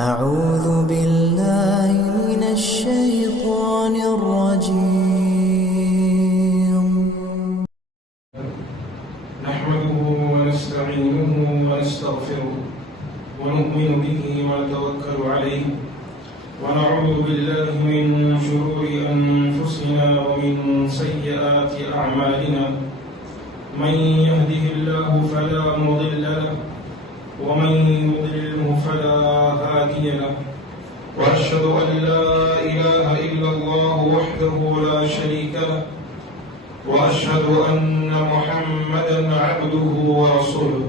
أعوذ بالله من الشيطان الرجيم. نحمده ونستعينه ونستغفره ونؤمن به ونتوكل عليه ونعوذ بالله من شرور أنفسنا ومن سيئات أعمالنا. من يهده الله فلا مضل له ومن يضلله فلا هادي له، وأشهد أن لا إله إلا الله وحده لا شريك له، وأشهد أن محمدا عبده ورسوله.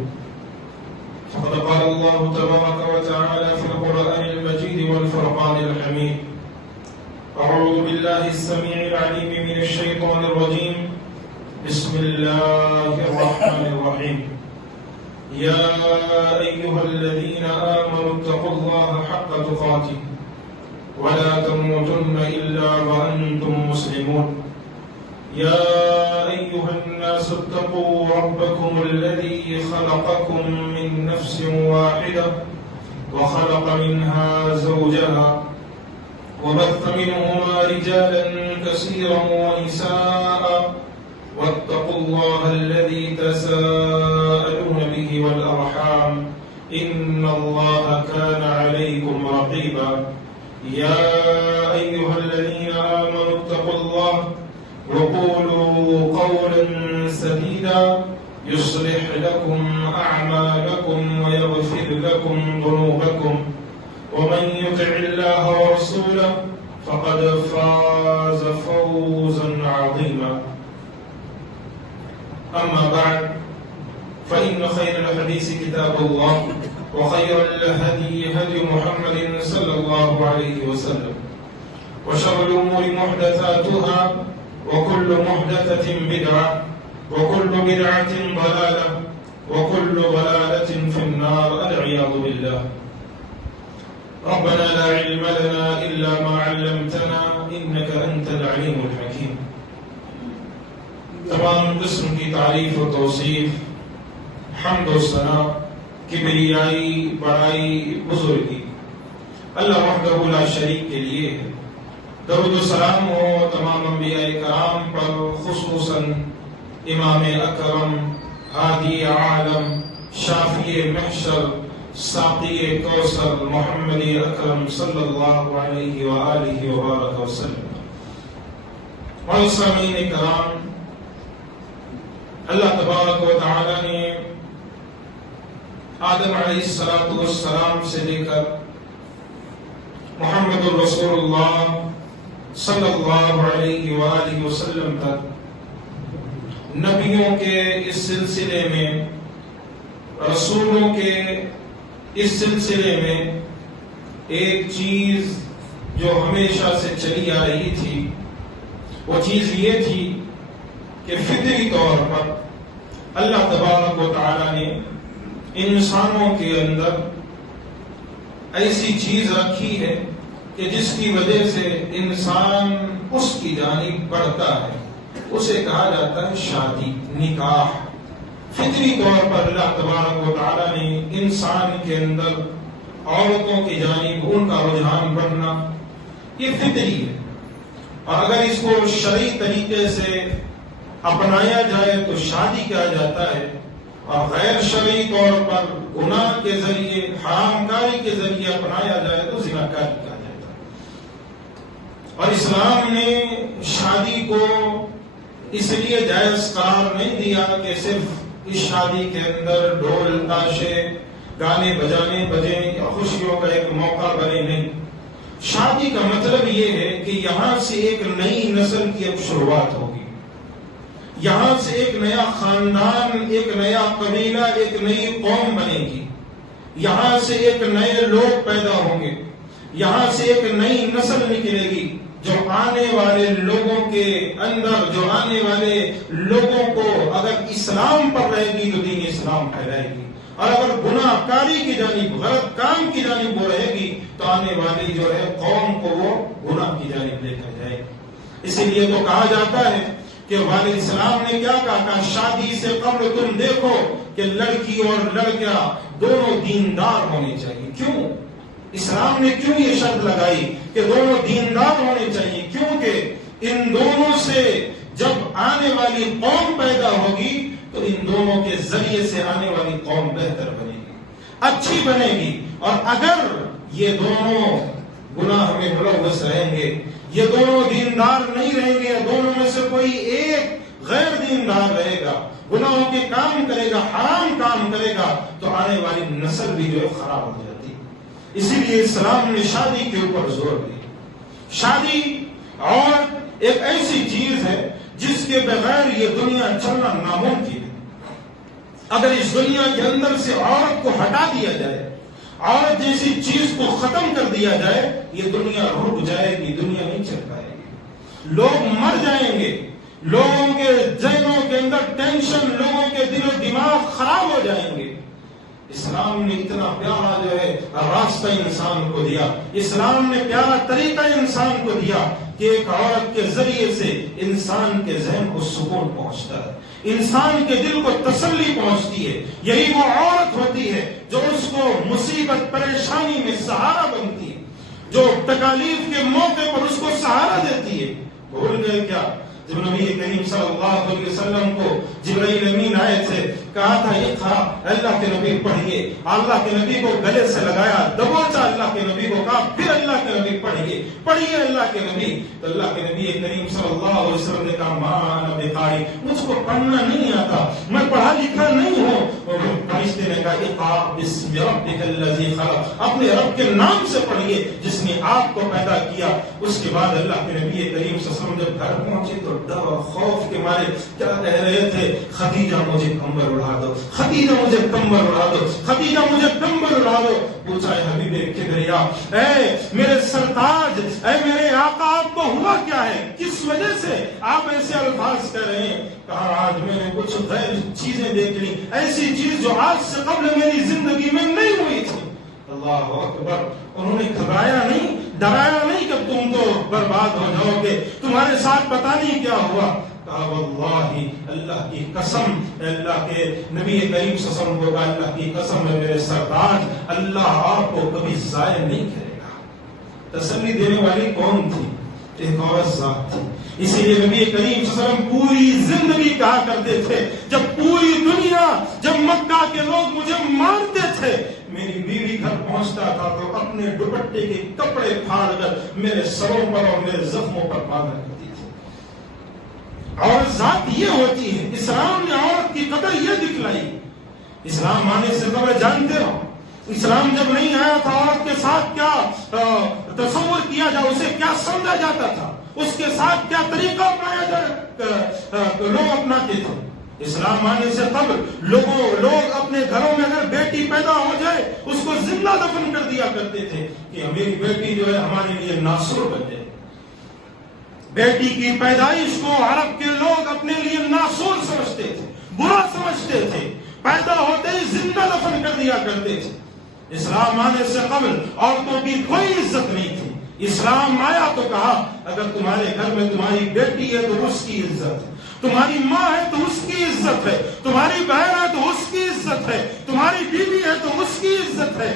فقد قال الله تبارك وتعالى في القرآن المجيد والفرقان الحميد: أعوذ بالله السميع العليم من الشيطان الرجيم. بسم الله الرحمن الرحيم. يا أيها الذين آمنوا اتقوا الله حق تقاته ولا تموتن إلا وأنتم مسلمون. يا أيها الناس اتقوا ربكم الذي خلقكم من نفس واحدة وخلق منها زوجها وبث منهما رجالا كثيرا ونساء واتقوا الله الذي تساءلون به والأرحام إن الله كان عليكم رقيبا. يا أيها الذين آمنوا اتقوا الله وقولوا قولا سديدا يصلح لكم أعمالكم ويغفر لكم ذنوبكم، ومن يطع الله ورسوله فقد فاز فوزا عظيما. أما بعد، فإن خير الحديث كتاب الله، وخير الهدي هدي محمد صلى الله عليه وسلم، وشر الأمور محدثاتها، وكل محدثة بدعة، وكل بدعة ضلالة، وكل ضلالة في النار، والعياذ بالله. ربنا لا علم لنا إلا ما علمتنا إنك أنت العليم الحكيم. تمام قسم کی تعریف و توصیف، حمد و ثنا، کبریائی، بڑائی، بزرگی اللہ وحدہ لا شریک کے لیے ہے۔ درود و سلام ہو تمام انبیاء کرام پر، خصوصاً امام اکرم، ہادی عالم، شافی محشر، ساقی کوثر، محمد اکرم صلی اللہ علیہ وآلہ وبارک وسلم۔ اور سامعین کرام، اللہ تبارک و تعالی نے آدم علیہ السلام سے لے کر محمد الرسول اللہ صلی اللہ علیہ وآلہ وسلم تک نبیوں کے اس سلسلے میں، رسولوں کے اس سلسلے میں ایک چیز جو ہمیشہ سے چلی آ رہی تھی، وہ چیز یہ تھی کہ فطری طور پر اللہ تبارک و تعالی نے انسانوں کے اندر ایسی چیز رکھی ہے کہ جس کی وجہ سے انسان اس کی جانب بڑھتا ہے، اسے کہا جاتا ہے شادی، نکاح۔ فطری طور پر اللہ تبارک و تعالی نے انسان کے اندر عورتوں کی جانب ان کا رجحان بڑھنا، یہ فطری ہے۔ اور اگر اس کو شرعی طریقے سے اپنایا جائے تو شادی کہا جاتا ہے، اور غیر شرعی طور پر گناہ کے ذریعے، حرام کاری کے ذریعے اپنایا جائے تو زناکاری کہا جاتا ہے۔ اور اسلام نے شادی کو اس لیے جائز قرار نہیں دیا کہ صرف اس شادی کے اندر ڈھول تاشے، گانے بجانے بجیں یا خوشیوں کا ایک موقع بنے، نہیں۔ شادی کا مطلب یہ ہے کہ یہاں سے ایک نئی نسل کی اب شروعات ہوگی، یہاں سے ایک نیا خاندان، ایک نیا قبیلہ، ایک نئی قوم بنے گی، یہاں سے ایک نئے لوگ پیدا ہوں گے، یہاں سے ایک نئی نسل نکلے گی جو آنے والے لوگوں کے اندر، جو آنے والے لوگوں کو اگر اسلام پر رہے گی تو دین اسلام پھیلائے گی، اور اگر گناہ کاری کی جانب، غلط کام کی جانب وہ رہے گی تو آنے والی جو ہے قوم کو وہ گناہ کی جانب لے کر جائے گی۔ اسی لیے تو کہا جاتا ہے کہ والد اسلام نے کیا کہا، شادی سے قبل تم دیکھو کہ لڑکی اور لڑکا دونوں دیندار ہونے چاہیے۔ کیوں؟ اسلام نے کیوں یہ شرط لگائی کہ دونوں دیندار ہونے چاہیے؟ کیونکہ ان دونوں سے جب آنے والی قوم پیدا ہوگی تو ان دونوں کے ذریعے سے آنے والی قوم بہتر بنے گی، اچھی بنے گی۔ اور اگر یہ دونوں گناہ میں ملوث رہیں گے، یہ دونوں دیندار نہیں رہیں گے، دونوں میں سے کوئی ایک غیر دیندار رہے گا، گناہوں کے کام کرے گا، حرام کام کرے گا، تو آنے والی نسل بھی جو ہے خراب ہو جاتی۔ اسی لیے اسلام نے شادی کے اوپر زور دیا۔ شادی اور ایک ایسی چیز ہے جس کے بغیر یہ دنیا چلنا ناممکن ہے۔ اگر اس دنیا کے اندر سے عورت کو ہٹا دیا جائے، عورت جیسی چیز کو ختم کر دیا جائے، یہ دنیا رک جائے گی، دنیا نہیں چل پائے گی۔ لوگ مر جائیں گے، لوگوں کے ذہنوں کے اندر ٹینشن، لوگوں کے دل و دماغ خراب ہو جائیں گے۔ اسلام نے اتنا پیارا جو ہے راستہ انسان کو دیا، اسلام نے پیارا طریقہ انسان کو دیا کہ ایک عورت کے ذریعے سے انسان کے ذہن کو سکون پہنچتا ہے، انسان کے دل کو تسلی پہنچتی ہے۔ یہی وہ عورت ہوتی ہے جو اس کو مصیبت پریشانی میں سہارا بنتی ہے، جو تکالیف کے موقع پر اس کو سہارا دیتی ہے۔ بھول گئے کیا جب نبی کریم صلی اللہ علیہ وسلم کو جبرائیل امین آئے تھے، کہا تھا اقرا، اللہ کے نبی پڑھیے، اللہ کے نبی کو گلے سے لگایا، دبوچا اللہ کے نبی کو، کہا پھر اللہ کے نبی پڑھیے اللہ کے نبی۔ تو اللہ کے نبی کریم صلی اللہ علیہ وسلم نے کہا ما انا بقاری، مجھ کو پڑھنا نہیں آتا، میں پڑھا لکھا نہیں ہوں۔ فرشتے نے کہا اقرا بسم ربک الذی خلق، اپنے رب کے نام سے پڑھیے جس نے آپ کو پیدا کیا۔ اس کے بعد اللہ کے نبی کریم صلی اللہ علیہ وسلم جب گھر پہنچے تو ڈر اور خوف کے مارے کیا کہہ رہے تھے؟ خدیجہ مجھے کمبل اڑا دو، خدیجہ مجھے کمبل اڑا دو، خدیجہ مجھے کمبل اڑا دو۔ پوچھا ہے حبیب کبریا، اے میرے سرتاج، اے میرے آقا، آپ کو ہوا کیا ہے؟ کس وجہ سے آپ ایسے الفاظ کہہ رہے ہیں؟ کہا آج میں نے کچھ غیر چیزیں دیکھ لی، ایسی چیز جو آج سے قبل میری زندگی میں نہیں ہوئی تھی۔ اللہ اکبر! انہوں نے گھبرایا نہیں، ڈرایا نہیں کہ تم تو برباد ہو جاؤ گے، تمہارے ساتھ پتہ نہیں کیا ہوا۔ کہا واللہ، اللہ کی قسم، اللہ کے نبی کریم صلی اللہ علیہ وسلم کو کہا اللہ کی قسم ہے میرے سرتاج، اللہ آپ کو کبھی ضائع نہیں کرے گا۔ تسلی دینے والی کون تھی؟ ایک عورت ذات تھی۔ اسی لیے نبی کریم صلی اللہ علیہ وسلم پوری زندگی کہا کرتے تھے، جب پوری دنیا، جب مکہ کے لوگ مجھے مارتے تھے، میری بیوی گھر پہنچتا تھا تو اپنے دوپٹے کے کپڑے پھاڑ کر میرے سروں پر اور میرے زخموں پر باندھا کرتی تھی۔ عورت ذات یہ ہوتی ہے۔ اسلام نے عورت کی قدر یہ دکھلائی۔ اسلام آنے سے قبل جانتے ہو اسلام جب نہیں آیا تھا عورت کے ساتھ کیا تصور کیا جائے، اسے کیا سمجھا جاتا تھا، اس کے ساتھ کیا طریقہ اپنایا جائے، لوگ اپناتے تھے۔ اسلام آنے سے قبل لوگ اپنے گھروں میں اگر بیٹی پیدا ہو جائے اس کو زندہ دفن کر دیا کرتے تھے کہ میری بیٹی جو ہے ہمارے لیے ناسور بن جائے۔ بیٹی کی پیدائش کو عرب کے لوگ اپنے لیے ناسور سمجھتے تھے، برا سمجھتے تھے، پیدا ہوتے ہی زندہ دفن کر دیا کرتے تھے۔ اسلام آنے سے قبل عورتوں کی کوئی عزت نہیں تھی۔ اسلام آیا تو کہا اگر تمہارے گھر میں تمہاری بیٹی ہے تو اس کی عزت ہے، تمہاری ماں ہے تو اس کی عزت ہے، تمہاری بہن ہے تو اس کی عزت ہے، تمہاری بیوی ہے تو اس کی عزت ہے۔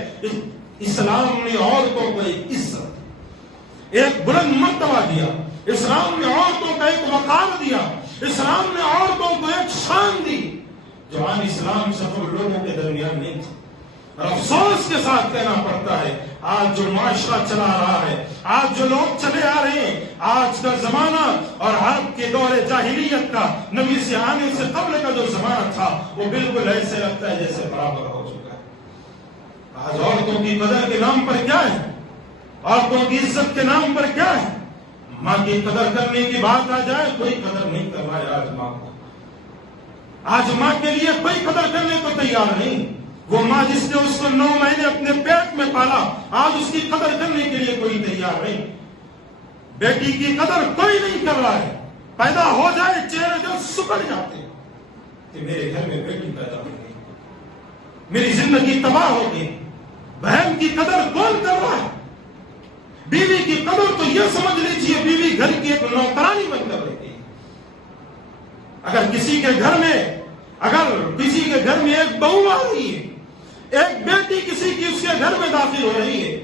اسلام نے عورتوں کو ایک عزت، ایک بلند مرتبہ دیا۔ اسلام نے عورتوں کا ایک وقار دیا، اسلام نے عورتوں کو ایک شان دی جو عام اسلام سے قبل لوگوں کے درمیان نہیں تھی۔ اور افسوس کے ساتھ کہنا پڑتا ہے آج جو معاشرہ چلا رہا ہے، آج جو لوگ چلے آ رہے ہیں، آج کا زمانہ اور عرب کے دور جاہلیت کا، نبی سے آنے سے قبل کا جو زمانہ تھا وہ بالکل ایسے لگتا ہے جیسے برابر ہو چکا ہے۔ آج عورتوں کی قدر کے نام پر کیا ہے، عورتوں کی عزت کے نام پر کیا ہے؟ ماں کی قدر کرنے کی بات آ جائے کوئی قدر نہیں کر رہا ہے آج ماں کو۔ آج ماں کے لیے کوئی قدر کرنے کو تیار نہیں۔ وہ ماں جس نے اس کو 9 مہینے اپنے پیٹ میں پالا، آج اس کی قدر کرنے کے لیے کوئی تیار نہیں۔ بیٹی کی قدر کوئی نہیں کر رہا ہے۔ پیدا ہو جائے چہرے جو سکڑ جاتے ہیں کہ میرے گھر میں بیٹی پیدا ہو گئی، میری زندگی تباہ ہو گئی۔ بہن کی قدر کون کر رہا ہے؟ بیوی کی قدر تو یہ سمجھ لیجیے بیوی گھر کی ایک نوکرانی بن کر رہتی ہے۔ اگر کسی کے گھر میں ایک بہو آ رہی ہے، ایک بیٹی کسی کی اس کے گھر میں داخل ہو رہی ہے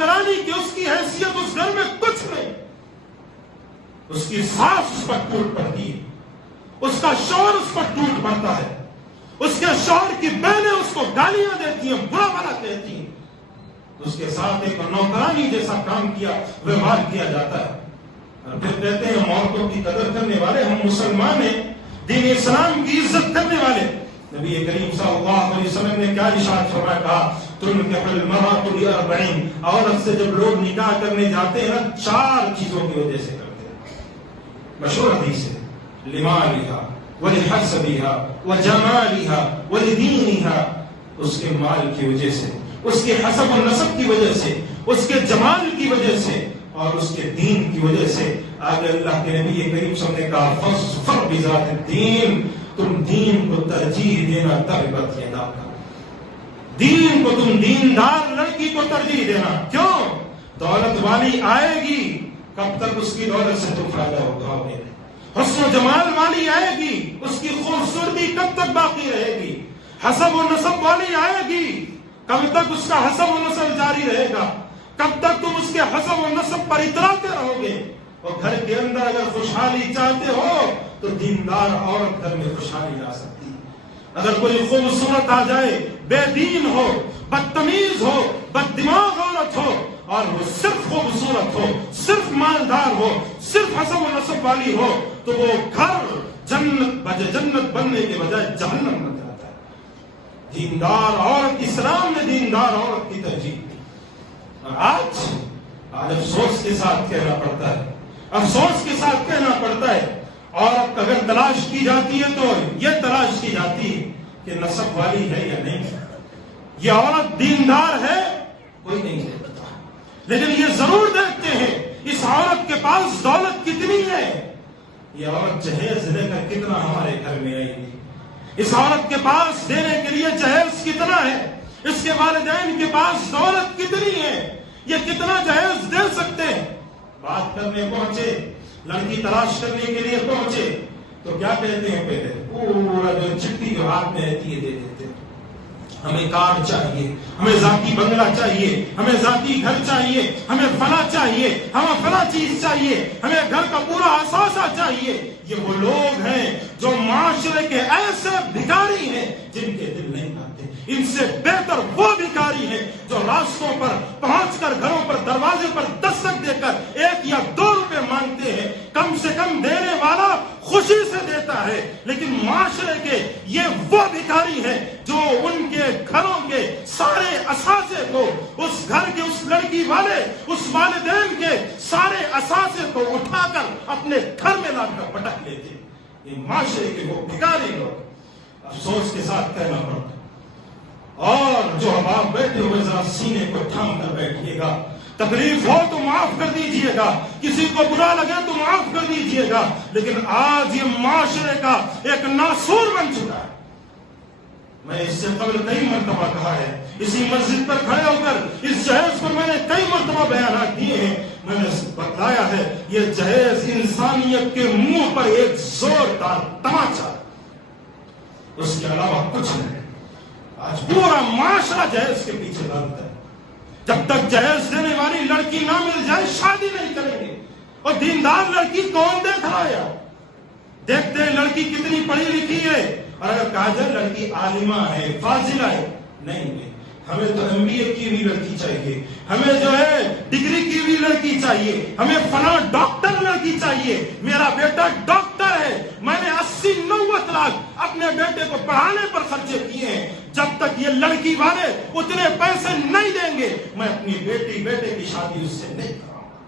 نوکرانی کی اس کی حیثیت اس گھر میں کچھ نہیں. اس کی ساس اس پر ٹوٹ پڑتی ہے, اس کا شوہر اس پر ٹوٹ پڑتا ہے, اس کے شوہر کی بہنیں اس کو گالیاں دیتی ہیں, برا بھلا کہتی ہیں, اس کے ساتھ ایک نوکرانی جیسا کام کیا ویوہار کیا جاتا ہے. اور پھر کہتے ہیں ہم عورتوں کی قدر کرنے والے, ہم مسلمان ہیں, دین اسلام کی عزت کرنے والے. نبی کریم صلی اللہ علیہ وسلم نے کیا ارشاد فرمایا, کہا تنکح المرأة ل40. عورت سے جب لوگ نکاح کرنے جاتے ہیں نا 4 چیزوں کی وجہ سے کرتے ہیں. مشہور حدیث ہے, لمالها ولحسبها وجمالها ولدينها. اس کے مال کی وجہ سے, اس کے حسب و نسب کی وجہ سے, اس کے جمال کی وجہ سے اور اس کے دین کی وجہ سے. آگے اللہ کے نبی کریم صلی اللہ علیہ وسلم نے کہا فاظفر بذات الدین, تم دین کو ترجیح دینا تربت یداک. دین کو تم دیندار لڑکی کو ترجیح دینا. کیوں؟ دولت والی آئے گی, کب تک اس کی دولت سے تم فائدہ اٹھاؤ گے. حسن و جمال والی آئے گی, اس کی خوبصورتی کب تک باقی رہے گی. حسب و نسب والی آئے گی, کب تک اس کا حسب و نسب جاری رہے گا. کب تک تم اس کے حسب و نسب پر اتراتے رہو گے. اور گھر کے اندر اگر خوشحالی چاہتے ہو تو دیندار عورت گھر میں خوشحالی لا سکتی ہے. اگر کوئی خوبصورت آ جائے, بے دین ہو, بدتمیز ہو, بد دماغ عورت ہو, اور وہ صرف خوبصورت ہو, صرف مالدار ہو, صرف حسب و نسب والی ہو, تو وہ گھر جنت بننے کے بجائے جہنم بن جاتا ہے. دیندار عورت, اسلام نے دیندار عورت کی ترجیح دی. آج افسوس کے ساتھ کہنا پڑتا ہے, افسوس کے ساتھ کہنا پڑتا ہے, عورت اگر تلاش کی جاتی ہے تو یہ تلاش کی جاتی ہے کہ نسب والی ہے یا نہیں, یہ عورت دیندار ہے, کوئی نہیں دیکھتا. لیکن یہ ضرور دیکھتے ہیں اس عورت کے پاس دولت کتنی ہے, یہ عورت جہیز لے کر کتنا ہمارے گھر میں آئی ہے, اس عورت کے پاس دینے کے لیے جہیز کتنا ہے, اس کے والدین کے پاس دولت کتنی ہے, یہ کتنا جہیز دے سکتے ہیں. بات کرنے پہنچے, لڑکی تلاش کرنے کے لیے پہنچے تو کیا کہتے ہیں, پہلے پورا جو چٹھی جو ہاتھ میں رہتی ہے دے دیتے ہیں. ہمیں کار چاہیے, ہمیں ذاتی بنگلہ چاہیے, ہمیں ذاتی گھر چاہیے, ہمیں فلاں چاہیے, ہمیں فلاں چیز چاہیے, ہمیں گھر کا پورا اثاثہ چاہیے. یہ وہ لوگ ہیں جو معاشرے کے ایسے بھکاری ہیں جن کے دل نہیں آتے. ان سے بہتر وہ بھکاری ہیں جو راستوں پر پہنچ کر, گھروں پر, دروازے پر دستک دے کر 1 یا 2 روپے مانگتے ہیں. کم سے کم دینے والا خوشی سے دیتا ہے, لیکن معاشرے کے یہ وہ بھکاری ہیں جو ان کے گھروں کے سارے اثاثے کو, اس گھر کے اس لڑکی والے, اس والدین کے سارے اثاثے کو اٹھا کر اپنے گھر میں لا کر پٹک لیتے ہیں. یہ معاشرے کے وہ بھکاری لوگ. افسوس کے ساتھ کہنا پڑتا. اور جو اب آپ بیٹھے ہوئے ذرا سینے کو تھام کر بیٹھیے گا, تکلیف ہو تو معاف کر دیجئے گا, کسی کو برا لگے تو معاف کر دیجئے گا, لیکن آج یہ معاشرے کا ایک ناسور بن چکا ہے. میں اس سے قبل کئی مرتبہ کہا ہے, اسی مسجد پر کھڑے ہو کر اس جہیز پر میں نے کئی مرتبہ بیانات دیے ہیں. میں نے بتلایا ہے یہ جہیز انسانیت کے منہ پر ایک زوردار تماچا, اس کے علاوہ کچھ نہیں. آج پورا معاشرہ جہیز کے پیچھے بھاگتا ہے. جب تک جہیز دینے والی لڑکی نہ مل جائے شادی نہیں کریں گے. اور دیندار لڑکی کون دیکھ رہا ہے؟ دیکھتے ہیں لڑکی کتنی پڑھی لکھی ہے, اور اگر کہا جائے لڑکی عالمہ ہے, فاضلہ ہے, نہیں, ہمیں تو MBA کی بھی لڑکی چاہیے, ہمیں جو ہے ڈگری کی بھی لڑکی چاہیے, ہمیں فلاں ڈاکٹر لڑکی چاہیے. میرا بیٹا ڈاکٹر ہے, میں نے 80-90 لاکھ اپنے بیٹے کو پڑھانے پر خرچے کیے ہیں. جب تک یہ لڑکی والے اتنے پیسے نہیں دیں گے میں اپنی بیٹے کی شادی اس سے نہیں کراؤں گا.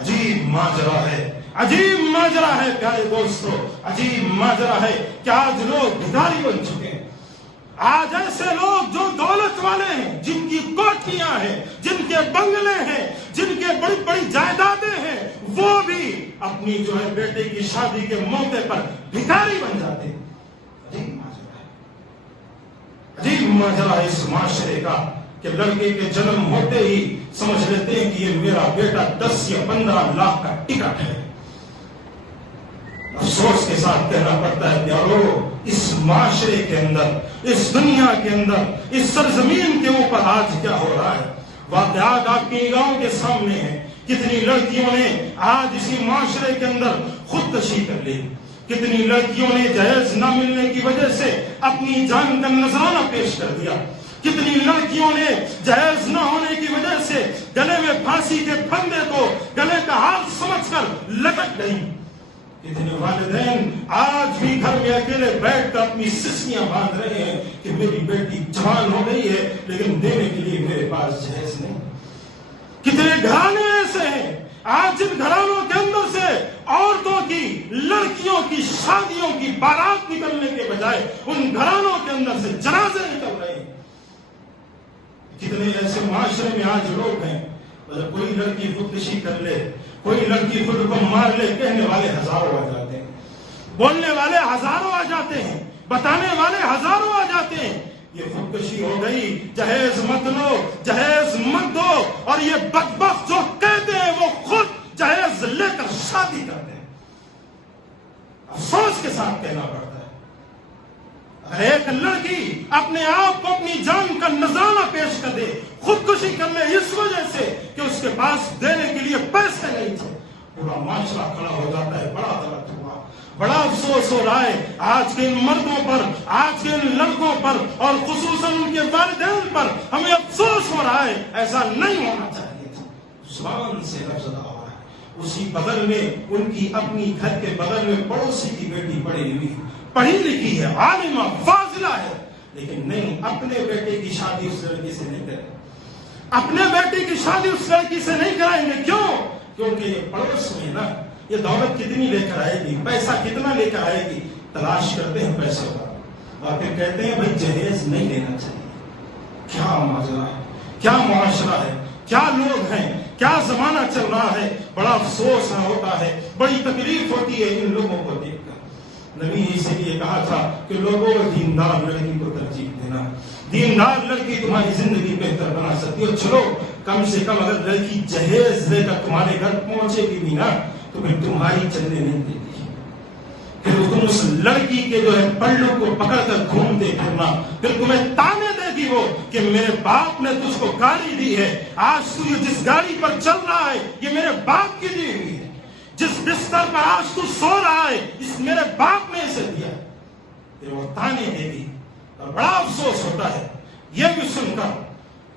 عجیب ماجرا ہے, عجیب ماجرا ہے پیارے دوستو, عجیب ماجرا ہے کہ آج لوگ بھکاری بن چکے ہیں. آج ایسے لوگ جو دولت والے ہیں, جن کی کوٹھیاں ہیں, جن کے بنگلے ہیں, جن کے بڑی بڑی جائیدادیں ہیں, وہ بھی اپنی جو ہے بیٹے کی شادی کے موقع پر بھکاری بن جاتے ہیں. عجیب ماجرا ہے اس معاشرے کا کہ لڑکے کے جنم ہوتے ہی سمجھ لیتے ہیں کہ یہ میرا بیٹا 10 یا 15 لاکھ کا ٹکٹ ہے. افسوس کے ساتھ کہنا پڑتا ہے پیارو، اس معاشرے کے اندر، اس دنیا کے اندر، اس سرزمین کے اوپر آج کیا ہو رہا ہے؟ واقعات آپ کی نگاہوں کے سامنے ہیں. کتنی لڑکیوں نے آج اسی معاشرے کے اندر خودکشی کر لی، کتنی لڑکیوں نے جہیز نہ ملنے کی وجہ سے اپنی جان کا نذرانہ پیش کر دیا، کتنی لڑکیوں نے جہیز نہ ہونے کی وجہ سے گلے میں پھانسی کے پھندے کو گلے کا ہار سمجھ کر لٹک گئی. کتنے والدین آج بھی گھر میں اکیلے بیٹھ کر اپنی سسیاں باندھ رہے ہیں کہ میری بیٹی جوان ہو گئی ہے لیکن دینے کے لیے میرے پاس جہیز نہیں. کتنے گھرانے ایسے ہیں آج جن گھرانوں کے اندر سے عورتوں کی، لڑکیوں کی شادیوں کی بارات نکلنے کے بجائے ان گھرانوں کے اندر سے جنازے نکل رہے ہیں. کتنے ایسے معاشرے میں آج لوگ ہیں، مطلب کوئی لڑکی خودکشی کر لے، کوئی لڑکی خود کو مار لے، کہنے والے ہزاروں آ جاتے ہیں، بولنے والے ہزاروں آ جاتے ہیں، بتانے والے ہزاروں آ جاتے ہیں. یہ خودکشی ہو گئی، جہیز مت لو، جہیز مت دو، اور یہ بدبخت جو کہتے ہیں وہ خود جہیز لے کر شادی کرتے ہیں. افسوس کے ساتھ کہنا پڑتا ہے، اگر ایک لڑکی اپنے آپ کو اپنی جان کا نذرانہ پیش کر دے، خودکشی کر لے اس وجہ سے کہ اس کے پاس دینے کے لیے پیسے نہیں تھے، پورا معاشرہ کھڑا ہو جاتا ہے. بڑا غلط ہوا، بڑا افسوس ہو رہا ہے آج کے ان مردوں پر، آج کے ان لڑکوں پر، اور خصوصاً ان کے والدین پر ہمیں افسوس ہو رہا ہے. ایسا نہیں ہونا چاہیے تھا. زبان سے لفظ ادا ہو رہا ہے. اسی بغل میں ان کی اپنی گھر کے بغل میں پڑوسی کی بیٹی پڑھی ہوئی، پڑھی لکھی ہے، عالمہ فاضلہ ہے، لیکن نہیں، اپنے بیٹے کی شادی اس لڑکی سے نہیں کریں، اپنے بیٹے کی شادی اس لڑکی سے نہیں کرائیں گے. کیوں؟ کیونکہ یہ پڑوس میں نا، یہ دولت کتنی لے کر آئے گی، پیسہ کتنا لے کر آئے گی، تلاش کرتے ہیں پیسے کا، اور پھر کہتے ہیں بھائی جہیز نہیں لینا چاہیے. کیا ماجرا ہے، کیا معاشرہ ہے، کیا لوگ ہیں، کیا زمانہ چل رہا ہے. بڑا افسوس ہوتا ہے، بڑی تکلیف ہوتی ہے ان لوگوں کو دیکھ کر. نبی اسی لیے کہا تھا کہ لوگوں دیندار لڑکی کو ترجیح دینا، دیندار لڑکی تمہاری زندگی بہتر بنا سکتی ہے. چلو کم سے کم اگر لڑکی جہیز لے کر تمہارے گھر پہنچے گی بھی نا تو پھر تمہاری چلنے نہیں دیتی، پھر تم اس لڑکی کے جو ہے پلوں کو پکڑ کر گھومتے پھرنا، پھر تمہیں تانے دے گی وہ کہ میرے باپ نے تجھ کو گاڑی دی ہے، آج تو جس گاڑی پر چل رہا ہے یہ میرے باپ کی دی ہوئی ہے، جس بستر پر آج تو سو رہا ہے اس میرے باپ نے اسے دیا. پھر وہ تانے دے گی. اور بڑا افسوس ہوتا ہے یہ بھی سن کر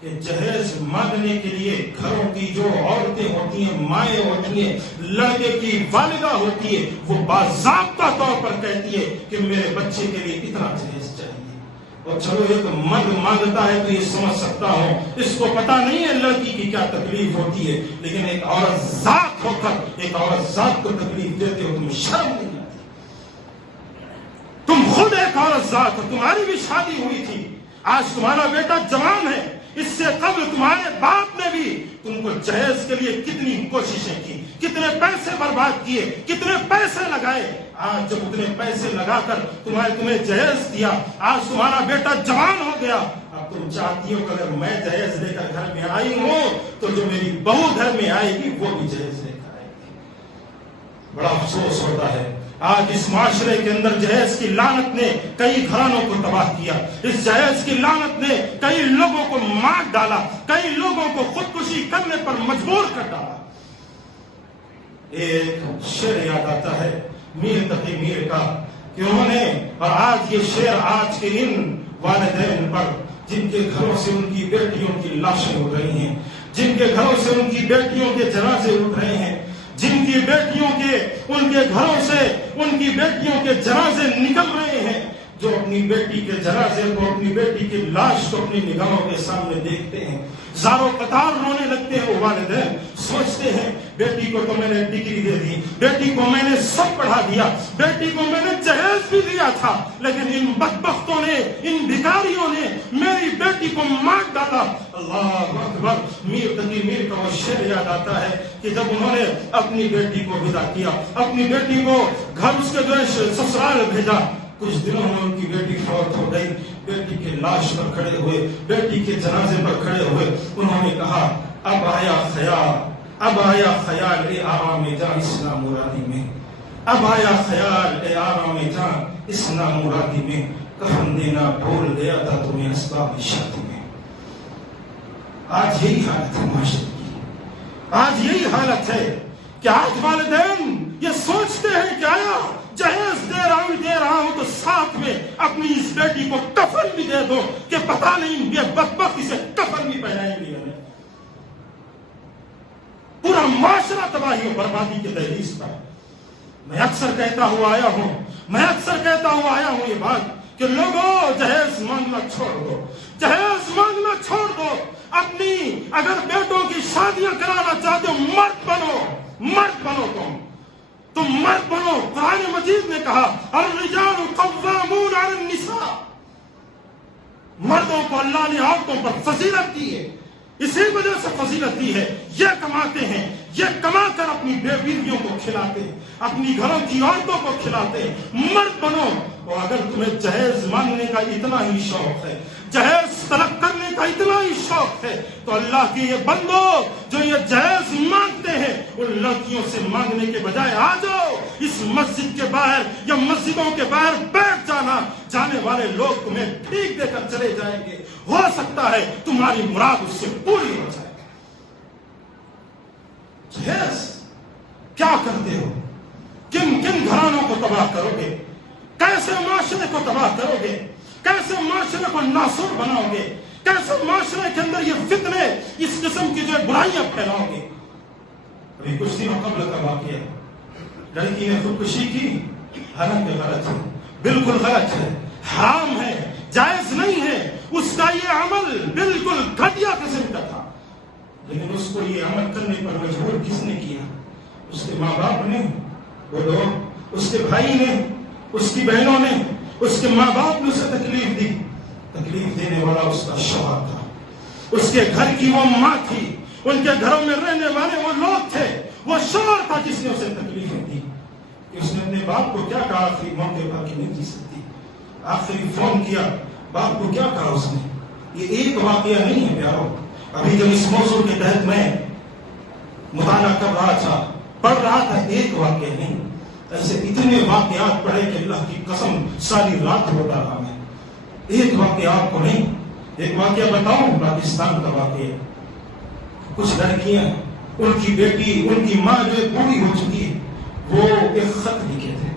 کہ جہیز مانگنے کے لیے گھروں کی جو عورتیں ہوتی ہیں، مائیں ہوتی ہیں، لڑکے کی والدہ ہوتی ہے، وہ باضابطہ طور پر کہتی ہے کہ میرے بچے کے لیے اتنا جہیز چاہیے. اور چلو ایک مرد مانگتا ہے تو یہ سمجھ سکتا ہوں، اس کو پتا نہیں ہے لڑکی کی کیا تکلیف ہوتی ہے، لیکن ایک عورت ذات ہو کر ایک عورت ذات کو تکلیف دیتے ہو، تمہیں شرم نہیں آتی؟ تم خود ایک عورت ذات ہو، تمہاری بھی شادی ہوئی تھی، آج تمہارا بیٹا جوان ہے، اس سے قبل تمہارے باپ نے بھی تم کو جہیز کے لیے کتنی کوششیں کی، کتنے پیسے برباد کیے، کتنے پیسے لگائے. آج جب اتنے پیسے لگا کر تمہیں جہیز دیا، آج تمہارا بیٹا جوان ہو گیا، اب تم چاہتی ہو کہ اگر میں جہیز لے کر گھر میں آئی ہوں تو جو میری بہو گھر میں آئے گی وہ بھی جہیز لے کر آئے گی. بڑا افسوس ہوتا ہے آج اس معاشرے کے اندر جہیز کی لعنت نے کئی گھرانوں کو تباہ کیا، اس جہیز کی لعنت نے کئی لوگوں کو مار ڈالا، کئی لوگوں کو خودکشی کرنے پر مجبور کر ڈالا. ایک شعر یاد آتا ہے میر تقی میر کا کہ انہوں نے، اور آج یہ شعر آج کے ان والدین پر جن کے گھروں سے ان کی بیٹیوں کی لاشیں اٹھ رہی ہیں، جن کے گھروں سے ان کی بیٹیوں کے جنازے اٹھ رہے ہیں، جن کی بیٹیوں کے ان کے گھروں سے ان کی بیٹیوں کے جنازے نکل رہے ہیں، جو اپنی بیٹی کے جنازے کو، اپنی بیٹی کی لاش کو اپنی نگاہوں کے سامنے دیکھتے ہیں، زاروں قطار رونے لگتے ہیں. وہ والدین سوچتے ہیں بیٹی کو تو میں نے ڈگری دے دی، بیٹی کو میں نے سب پڑھا دیا، بیٹی کو میں نے جہیز بھی دیا تھا، لیکن ان بدبختوں نے، ان بھکاریوں نے میری بیٹی کو مار ڈالا. اللہ اکبر. میر تقی میر کا وہ شعر یاد آتا ہے کہ جب انہوں نے اپنی بیٹی کو ودا کیا، اپنی بیٹی کو گھر اس کے جو سسرال بھیجا، کچھ دنوں میں ان کی بیٹی فوت ہو گئی. بیٹی کے لاش پر کھڑے ہوئے، بیٹی کے جنازے پر کھڑے ہوئے انہوں نے کہا اب آیا خیال اے آرام جان اسلام مرادی میں. اب آیا خیال اے آرام جان اس نامرادی میں، کفن دینا بھول گیا تھا تمہیں اسباب شادی میں۔ آج یہی حالت ہے معاشرے کی، آج یہی حالت ہے کہ آج والدین یہ سوچتے ہیں کہ آیا جہیز دے رہا ہوں تو ساتھ میں اپنی اس بیٹی کو کفن بھی دے دو کہ پتہ نہیں یہ بدبخت اسے کفن بھی پہنائیں گے ہمیں۔ پورا معاشرہ تباہی و بربادی کے دہلیز پر۔ میں اکثر کہتا ہوا آیا ہوں یہ بات کہ لوگوں جہیز مانگنا چھوڑ دو، جہیز مانگنا چھوڑ دو، اپنی اگر بیٹوں کی شادیاں کرانا چاہتے ہو مرد بنو، تم مرد بنو۔ قرآن مجید نے کہا الرجال قوامون علی النساء، مردوں کو اللہ نے عورتوں پر فضیلت دی ہے، اسی وجہ سے فضیلت دی ہے، یہ کماتے ہیں، یہ کما کر اپنی بیویوں کو کھلاتے ہیں، اپنی گھروں کی عورتوں کو کھلاتے ہیں۔ مرد بنو۔ اور اگر تمہیں جہیز مانگنے کا اتنا ہی شوق ہے، جہیز طلب کرنے کا اتنا ہی شوق ہے، تو اللہ کے یہ بندو جو یہ جہیز مانگتے ہیں ان لڑکیوں سے مانگنے کے بجائے آ جاؤ اس مسجد کے باہر یا مسجدوں کے باہر بیٹھ جانا، جانے والے لوگ تمہیں بھیک دے کر چلے جائیں گے، ہو سکتا ہے تمہاری مراد اس سے پوری ہو جائے۔ جہیز کیا کرتے ہو؟ کن گھرانوں کو تباہ کرو گے؟ کیسے معاشرے کو تباہ کرو گے؟ کیسے معاشرے کو ناسور بناؤ گے؟ کیسے معاشرے کے اندر یہ فتنے، اس قسم کی جو برائیاں پھیلاؤ گے؟ ابھی کچھ دنوں قبل کا واقعہ، لڑکی نے خودکشی کی، حالانکہ غلط ہے، بالکل غلط ہے، حرام ہے، جائز نہیں ہے، اس کا یہ عمل بالکل گھٹیا قسم کا تھا، لیکن اس کو یہ عمل کرنے پر مجبور کس نے کیا؟ اس کے ماں باپ نے، وہ لوگ، اس کے بھائی نے، اس کی بہنوں نے، اس کے ماں باپ نے اسے تکلیف دی۔ تکلیف دینے والا اس کا شوہر تھا، اس کے گھر کی وہ ماں تھی، ان کے گھروں میں رہنے والے وہ لوگ تھے، وہ شوہر تھا جس نے اسے تکلیف دی کہ اس نے اپنے باپ کو کیا کہا آخری موقع پر کہ نہیں جی سکتی، آخری فون کیا، باپ کو کیا کہا اس نے؟ یہ ایک واقعہ نہیں ہے پیارو۔ ابھی جب اس موضوع کے تحت میں مطالعہ کر رہا تھا، پڑھ رہا تھا، ایک واقعہ نہیں، ایسے اتنے واقعات پڑھے کہ اللہ کی قسم ساری رات روتا رہا میں۔ ایک واقعہ آپ کو نہیں، ایک واقعہ بتاؤں پاکستان کا واقعہ۔ کچھ لڑکیاں، ان کی بیٹی، ان کی ماں جو بوڑھی ہو چکی ہے، وہ ایک خط لکھے تھے۔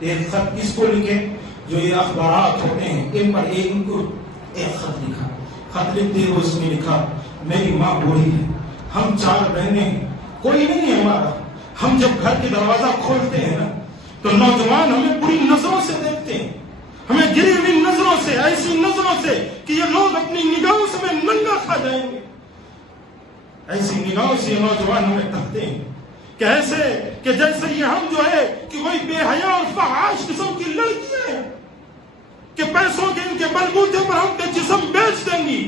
ایک خط کس کو لکھے؟ جو یہ اخبارات ہوتے ہیں ان پر ان کو ایک خط لکھا۔ خط لکھتے ہوئے اس نے لکھا میری ماں بوڑھی ہے، ہم 4 بہنیں ہیں، کوئی نہیں ہے ہمارا، ہم جب گھر کے دروازہ کھولتے ہیں نا تو نوجوان ہمیں بری نظروں سے دیکھتے ہیں، ہمیں گری ہوئی نظروں سے، ایسی نظروں سے کہ یہ لوگ اپنی نگاہوں سے ہمیں ننگا کھا جائیں گے، ایسی نگاہوں سے یہ نوجوان ہمیں تکتے ہیں کہ ایسے کہ جیسے یہ ہم جو ہے کہ وہی بے حیا اور فحاش قسم کی لڑکیاں ہیں کہ پیسوں کے ان کے بلبوتے پر ہم کے جسم بیچ دیں گی۔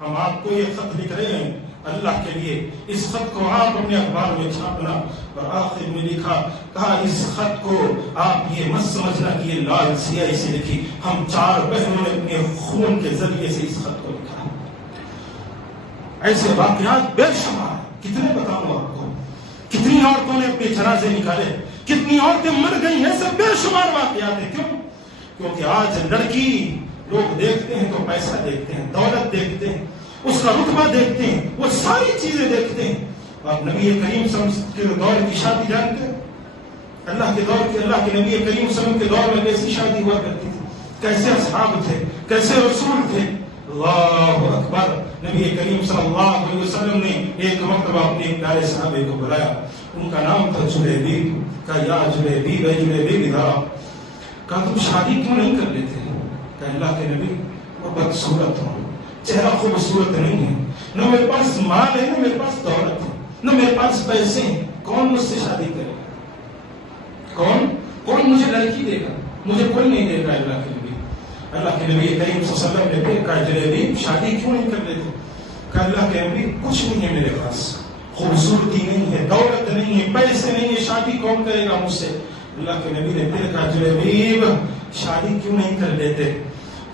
ہم آپ کو یہ خط لکھ رہے ہیں اللہ کے لیے، اس خط کو آپ اپنے اخبار میں چھاپنا۔ اور آخر میں لکھا، کہا اس خط کو آپ یہ مت سمجھنا کہ یہ لال سیاہی سے لکھی، ہم 4 بہنوں نے اپنے خون کے ذریعے سے اس خط کو لکھا۔ ایسے واقعات بے شمار، کتنے بتاؤں آپ کو، کتنی عورتوں نے اپنے جنازے نکالے، کتنی عورتیں مر گئی، ایسے بے شمار واقعات ہیں۔ کیوں؟ کیونکہ آج لڑکی لوگ دیکھتے ہیں تو پیسہ دیکھتے ہیں، دولت دیکھتے ہیں، اس کا رتبہ دیکھتے ہیں، وہ ساری چیزیں دیکھتے ہیں۔ آپ نبی کریم صلی اللہ علیہ وسلم کے دور کی شادی جانتے ہیں؟ اللہ کے دور کی، اللہ کے نبی کریم صلی اللہ علیہ وسلم کے دور میں کیسی شادی ہوا کرتی تھی، کیسے اصحاب تھے، کیسے رسول تھے۔ اللہ اکبر۔ نبی کریم صلی اللہ علیہ وسلم نے ایک مرتبہ اپنے ایک پیارے صحابے کو بلایا، ان کا نام تھا جلیبیب۔ کہا یا جلیبیب، اے جلیبیب ادھر۔ کہا تم شادی کیوں نہیں کر لیتے؟ کہا اللہ کے نبی وہ بدصورت ہوں، چہرہ خوبصورت نہیں ہے، نہ میرے پاس مال ہے، نہ میرے پاس دولت ہے، نہ میرے پاس پیسے ہیں، کون مجھ سے شادی کرے گا؟ کون مجھے لڑکی دے گا؟ مجھے کوئی نہیں دے گا۔ اللہ کے نبی کریم صلی اللہ علیہ وسلم نے کہا جلیبیب شادی کیوں نہیں کر لیتے؟ کہا اللہ کے نبی کچھ نہیں ہے میرے پاس، خوبصورتی نہیں ہے، دولت نہیں ہے، پیسے نہیں ہے، شادی کون کرے گا مجھ سے؟ اللہ کے نبی نے پھر کہا جلیبیب شادی کیوں نہیں کر لیتے؟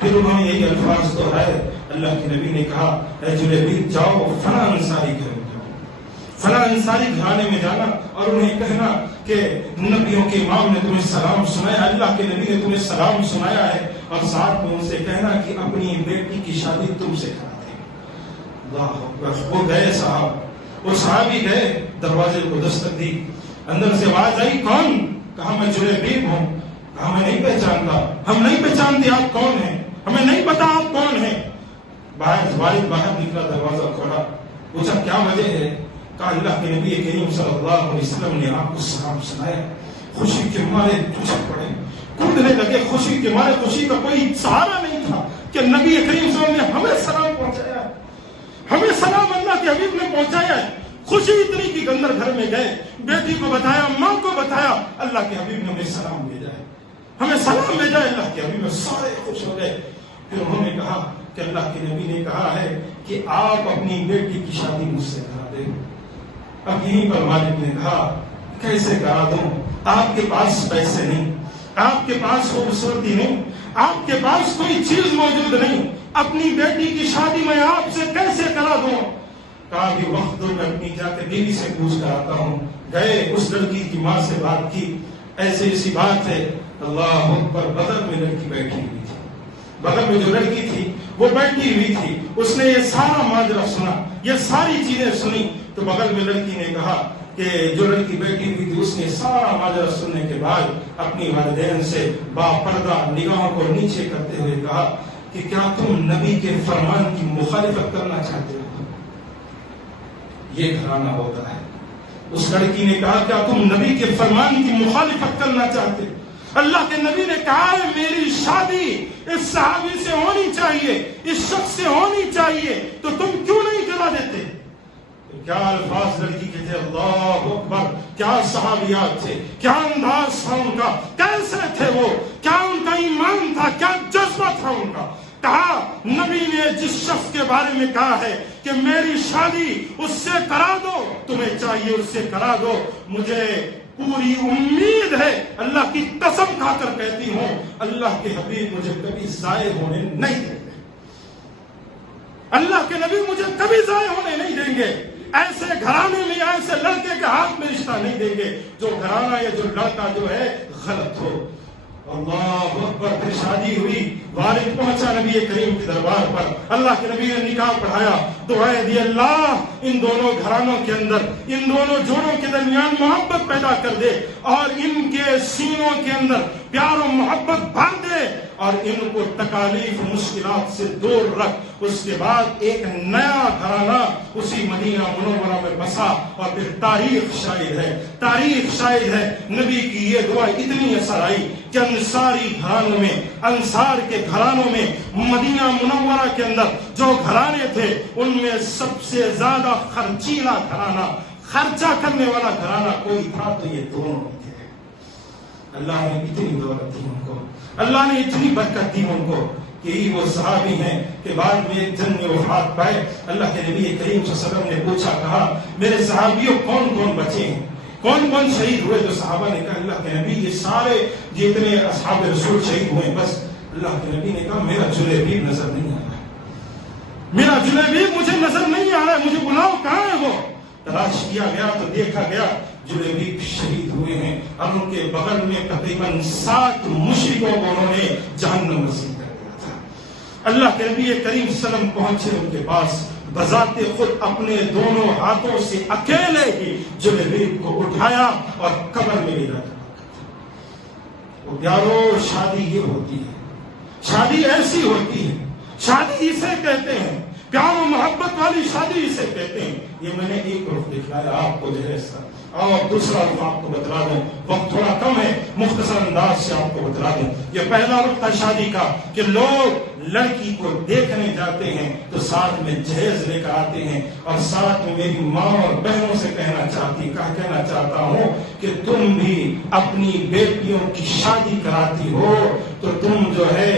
پھر انہوں نے یہی الفاظ دہرائے۔ اللہ کے نبی نے کہا اے جلیبیب جاؤ فلاں انصاری گھر میں جاؤ، فلاں انصاری گھرانے میں جانا اور انہیں کہنا کہ نبیوں کے امام نے تمہیں سلام سنایا، اللہ کے نبی نے تمہیں سلام سنایا ہے، اور ساتھ میں ان سے کہنا کہ اپنی بیٹی کی شادی تم سے کرا دیں۔ اللہ اکبر۔ وہ گئے صاحب، وہ صحابی گئے، دروازے کو دستک دی، اندر سے آواز آئی، کون؟ کہا میں جلیبیب ہوں۔ کہا میں نہیں پہچانتا، ہم نہیں پہچانتے آپ کون ہیں، ہمیں نہیں پتا آپ کون ہیں۔ والد باہر نکلا، دروازہ کھولا، پوچھا کیا وجہ ہے؟ کہا اللہ کے نبی کریم صلی اللہ علیہ وسلم نے آپ کو سلام سنایا۔ خوشی کے مارے پوچھ پڑے، کودنے لگے خوشی کے مارے۔ خوشی کا کوئی سہارا نہیں تھا کہ نبی کریم صلی اللہ علیہ وسلم نے ہمیں سلام پہنچایا، ہمیں سلام اللہ کے حبیب نے پہنچایا ہے۔ خوشی اتنی کہ اندر گھر میں گئے، بیٹی کو بتایا، ماں کو بتایا، اللہ کے حبیب نے ہمیں سلام بھیجا ہے، ہمیں سلام بھیجا ہے اللہ کے حبیب میں۔ سارے خوش ہو گئے۔ پھر انہوں نے کہا کہ اللہ کے نبی نے کہا ہے کہ آپ اپنی بیٹی کی شادی مجھ سے کرا دیں۔ اب یہیں پر مالک نے کہا کیسے کرا دوں؟ آپ کے پاس پیسے نہیں، آپ کے پاس خوبصورتی نہیں، آپ کے پاس کوئی چیز موجود نہیں، اپنی بیٹی کی شادی میں آپ سے کیسے کرا دوں؟ کہا بھی وقت دو، میں اپنی جا کے بیوی سے پوچھ کر آتا ہوں۔ گئے، اس لڑکی کی ماں سے بات کی، ایسے ایسی بات ہے، اللہ اکبر، بغل میں لڑکی بیٹھی ہوئی تھی، بغل میں جو لڑکی تھی وہ بیٹھی ہوئی تھی، اس نے یہ سارا ماجرا سنا، یہ ساری چیزیں سنی، تو بغل میں لڑکی نے کہا کہ جو لڑکی بیٹھی ہوئی تھی اس نے سارا ماجرا سننے کے بعد اپنی والدین سے با پردہ نگاہوں کو نیچے کرتے ہوئے کہا کہ کیا تم نبی کے فرمان کی مخالفت کرنا چاہتے ہو؟ یہ گھرانہ ہوتا ہے۔ اس لڑکی نے کہا کیا تم نبی کے فرمان کی مخالفت کرنا چاہتے ہو؟ اللہ کے نبی نے کہا ہے میری شادی اس صحابی سے ہونی چاہیے، اس شخص سے ہونی چاہیے، تو تم کیوں نہیں کرا دیتے؟ کیا الفاظ لڑکی کے تھے، اللہ اکبر، کیا صحابیات تھے، کیا انداز تھا ان کا، کیسے تھے وہ، کیا ان کا ایمان تھا، کیا جذبہ تھا ان کا۔ کہا نبی نے جس شخص کے بارے میں کہا ہے کہ میری شادی اس سے کرا دو، تمہیں چاہیے اس سے کرا دو۔ مجھے پوری امید ہے، اللہ کی قسم کھا کر کہتی ہوں، اللہ کے حبیب مجھے کبھی ضائع ہونے نہیں دیں گے، اللہ کے نبی مجھے کبھی ضائع ہونے نہیں دیں گے۔ ایسے گھرانے میں، ایسے لڑکے کے ہاتھ میں رشتہ نہیں دیں گے جو گھرانہ یا جو لڑکا جو ہے غلط ہو۔ اللہ اکبر۔ پھر شادی ہوئی، والد پہنچا نبی کریم کے دربار پر، اللہ کے نبی نے نکاح پڑھایا، دعائیں دی، اللہ ان دونوں گھرانوں کے اندر، ان دونوں جوڑوں کے درمیان محبت پیدا کر دے، اور ان کے سینوں کے اندر پیار و محبت بھر دے، اور ان کو تکالیف مشکلات سے دور رکھ۔ اس کے بعد ایک نیا گھرانہ اسی مدینہ منورہ میں بسا، اور پھر تاریخ شاہد ہے نبی کی یہ دعا اتنی اثر آئی کہ انصاری گھرانوں میں، انصار کے گھرانوں میں، مدینہ منورہ کے اندر جو گھرانے تھے ان میں سب سے زیادہ خرچیلا گھرانہ، خرچہ کرنے والا گھرانہ کوئی تھا تو یہ دونوں تھے۔ اللہ نے اتنی دولت دی ان کو، اللہ نے اتنی برکت دی ان کو کہ وہ صحابی ہیں کہ بعد میں ایک جنگ میں وفات پائے۔ اللہ کے نبی کریم صلی اللہ علیہ وسلم نے پوچھا، کہا میرے صحابیوں کون کون بچے ہیں، کون کون شہید ہوئے؟ تو صحابہ نے کہا اللہ کے نبی یہ سارے جتنے اصحاب رسول شہید ہوئے بس۔ اللہ کے نبی نے کہا میرا جلیبیب نظر نہیں آ رہا، میرا جلیبیب مجھے نظر نہیں آ رہا ہے، مجھے بلاؤ کہاں ہے وہ؟ تلاش کیا گیا تو دیکھا گیا جلیبیب شہید ہوئے ہیں، اور ان کے بغل میں تقریباً 7 مشرکوں کو انہوں نے جہنم نصیب کر دیا تھا۔ اللہ کے نبی کریم صلی اللہ علیہ وسلم پہنچے ان کے پاس، بذات خود اپنے دونوں ہاتھوں سے اکیلے ہی جلیبیب کو اٹھایا اور قبر میں لے جایا۔ وہ پیارو، شادی یہ ہوتی ہے، شادی ایسی ہوتی ہے، شادی اسے کہتے ہیں، پیار و محبت والی شادی اسے کہتے ہیں۔ یہ میں نے ایک رخ دکھلایا آپ کو جو ہے اس کا، اور دوسرا رخ آپ کو بتلا دوں، وقت تھوڑا کم ہے، مختصر انداز سے آپ کو بتلا دوں۔ یہ پہلا رخ تھا شادی کا کہ لوگ لڑکی کو دیکھنے جاتے ہیں تو ساتھ میں جہیز لے کر آتے ہیں، اور ساتھ میں میری ماں اور بہنوں سے کہنا چاہتا ہوں کہ تم بھی اپنی بیٹیوں کی شادی کراتی ہو تو تم جو ہے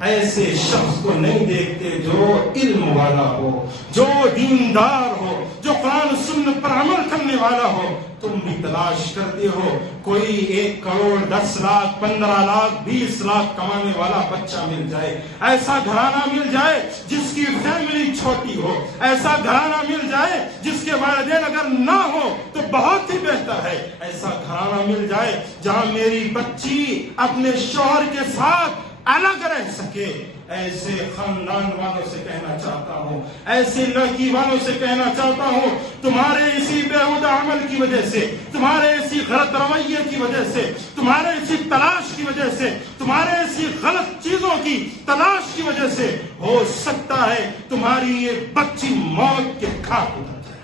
ایسے شخص کو نہیں دیکھتے جو علم والا ہو، جو دیندار ہو، جو قرآن سنت پر عمل کرنے والا ہو. تم بھی تلاش کرتے ہو کوئی 1 کروڑ 10 لاکھ 15 لاکھ 20 لاکھ کمانے والا بچہ مل جائے، ایسا گھرانہ مل جائے جس کی فیملی چھوٹی ہو، ایسا گھرانہ مل جائے جس کے والدین اگر نہ ہو تو بہت ہی بہتر ہے، ایسا گھرانہ مل جائے جہاں میری بچی اپنے شوہر کے ساتھ الگ رہ سکے. ایسے خاندان والوں سے کہنا چاہتا ہوں، ایسے لڑکی والوں سے کہنا چاہتا ہوں، تمہارے اسی بیہودہ عمل کی وجہ سے، تمہارے اسی غلط رویے کی وجہ سے، تمہارے اسی تلاش کی وجہ سے، تمہارے اسی غلط چیزوں کی تلاش کی وجہ سے ہو سکتا ہے تمہاری یہ بچی موت کے گھاٹ اتر جائے،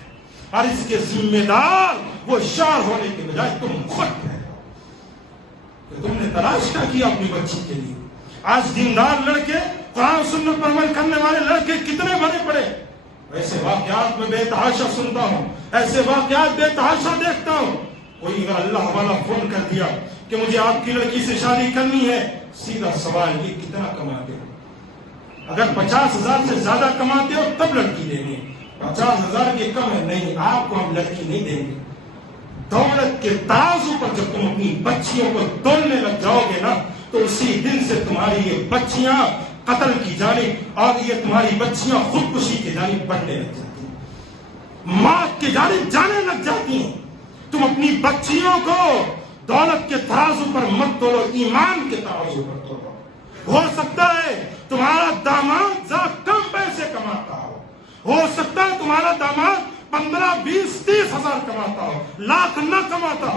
اور اس کے ذمہ دار وہ شوہر ہونے کے بجائے تم خود ہے کہ تم نے تلاش کیا کیا اپنی بچی کے لیے. آج دیندار لڑکے، قرآن سنت پر عمل کرنے والے لڑکے کتنے بڑے پڑے. ایسے واقعات میں بے تحاشا سنتا ہوں، ایسے واقعات بے تحاشا دیکھتا ہوں. کوئی اگر اللہ والا فون کر دیا کہ مجھے آپ کی لڑکی سے شادی کرنی ہے، سیدھا سوال یہ کتنا کماتے ہو؟ اگر 50,000 سے زیادہ کماتے ہو تب لڑکی دیں گے، 50,000 کے کم ہے نہیں، آپ کو ہم لڑکی نہیں دیں گے. دولت کے ترازو پر جب تم اپنی بچیوں کو تولنے لگ جاؤ گے نا تو اسی دن سے تمہاری یہ بچیاں قتل کی جانب اور یہ تمہاری بچیاں خودکشی کی جانب بڑھنے لگ جاتی ہیں، موت کی جانب جانے لگ جاتی ہیں. تم اپنی بچیوں کو دولت کے ترازو پر مت تولو، ایمان کے ترازو پر تولو. ہو سکتا ہے تمہارا داماد ذرا کم پیسے کماتا ہو سکتا ہے تمہارا داماد 15 20 30 ہزار کماتا ہو، لاکھ نہ کماتا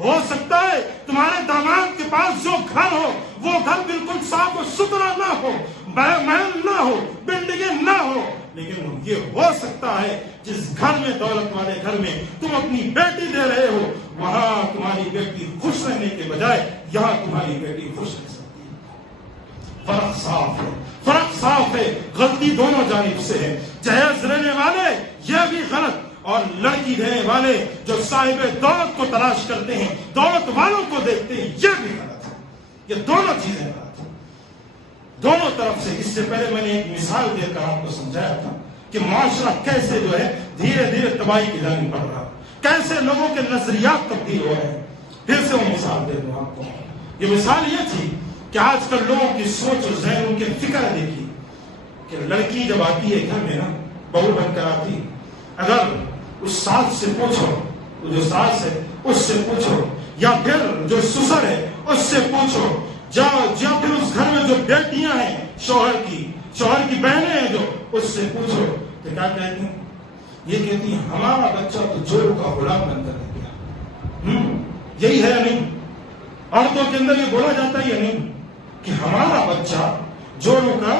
ہو سکتا ہے تمہارے داماد کے پاس جو گھر ہو وہ گھر بالکل صاف و ستھرا نہ ہو، محل نہ ہو، بلڈنگیں نہ ہو، لیکن یہ ہو سکتا ہے جس گھر میں دولت والے گھر میں تم اپنی بیٹی دے رہے ہو وہاں تمہاری بیٹی خوش رہنے کے بجائے یہاں تمہاری بیٹی خوش رہ سکتی ہے. فرق صاف ہے، فرق صاف ہے. غلطی دونوں جانب سے ہے. جہیز رہنے والے یہ بھی غلط اور لڑکی دینے والے جو صاحب دولت کو تلاش کرتے ہیں، دولت والوں کو دیکھتے ہیں، یہ بھی غلط ہے. یہ دونوں چیزیں غلط ہیں دونوں طرف سے. اس سے پہلے میں نے ایک مثال دے کر آپ کو سمجھایا تھا کہ معاشرہ کیسے جو ہے دھیرے دھیرے تباہی کی جانب بڑھ رہا، کیسے لوگوں کے نظریات تبدیل ہو رہے ہیں. پھر سے وہ مثال دے دوں آپ کو. یہ مثال یہ تھی کہ آج کل لوگوں کی سوچ و ذہن، ان کی فکر دیکھی کہ لڑکی جب آتی ہے گھر میں نا، بہو بن کر آتی، اگر اس ساس سے پوچھو، جو ساس ہے اس سے پوچھو، یا پھر جو سسر ہے اس سے پوچھو، یا پھر اس گھر میں جو بیٹیاں ہیں شوہر کی بہنیں ہیں جو، اس سے پوچھو تو کیا کہتی ہیں؟ یہ کہتی ہیں ہمارا بچہ تو جوڑ کا غلام بن کر رہ گیا. یہی ہے یا نہیں؟ عورتوں کے اندر یہ بولا جاتا ہے یا نہیں کہ ہمارا بچہ جوڑوں کا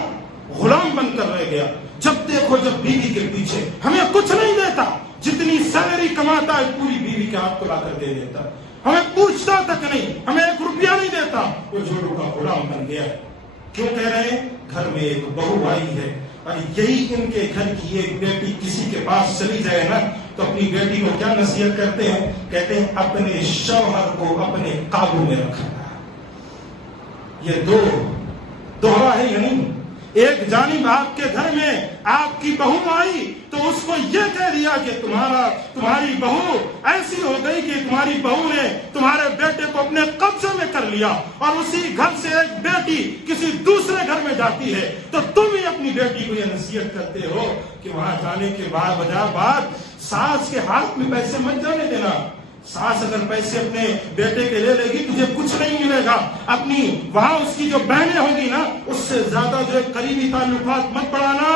غلام بن کر رہ گیا. جب دیکھو جب بیوی کے پیچھے ہمیں کچھ نہیں دیتا، جتنی سیلری کماتا ہے پوری بیوی کے ہاتھ کو لا کر دے دیتا، ہمیں پوچھتا تک نہیں، ہمیں 1 روپیہ نہیں دیتا، وہ جوڑوں کا غلام بن گیا. کیوں کہہ رہے ہیں؟ گھر میں ایک بہو آئی ہے اور یہی ان کے گھر کی ایک بیٹی کسی کے پاس چلی جائے نا تو اپنی بیٹی کو کیا نصیحت کرتے ہیں؟ کہتے ہیں اپنے شوہر کو اپنے قابو میں رکھنا. یہ دوہرا ہے یا نہیں؟ ایک جانب آپ کے گھر میں آپ کی بہو آئی تو اس کو یہ کہہ دیا کہ تمہاری بہو ایسی ہو گئی کہ تمہاری بہو نے تمہارے بیٹے کو اپنے قبضے میں کر لیا، اور اسی گھر سے ایک بیٹی کسی دوسرے گھر میں جاتی ہے تو تم ہی اپنی بیٹی کو یہ نصیحت کرتے ہو کہ وہاں جانے کے بعد ساس کے ہاتھ میں پیسے مت جانے دینا. ساس اگر پیسے اپنے بیٹے کے لے لے گی تجھے کچھ نہیں ملے گا. اپنی وہاں اس کی جو بہنیں ہوگی نا اس سے زیادہ جو قریبی تعلقات مت بڑھانا،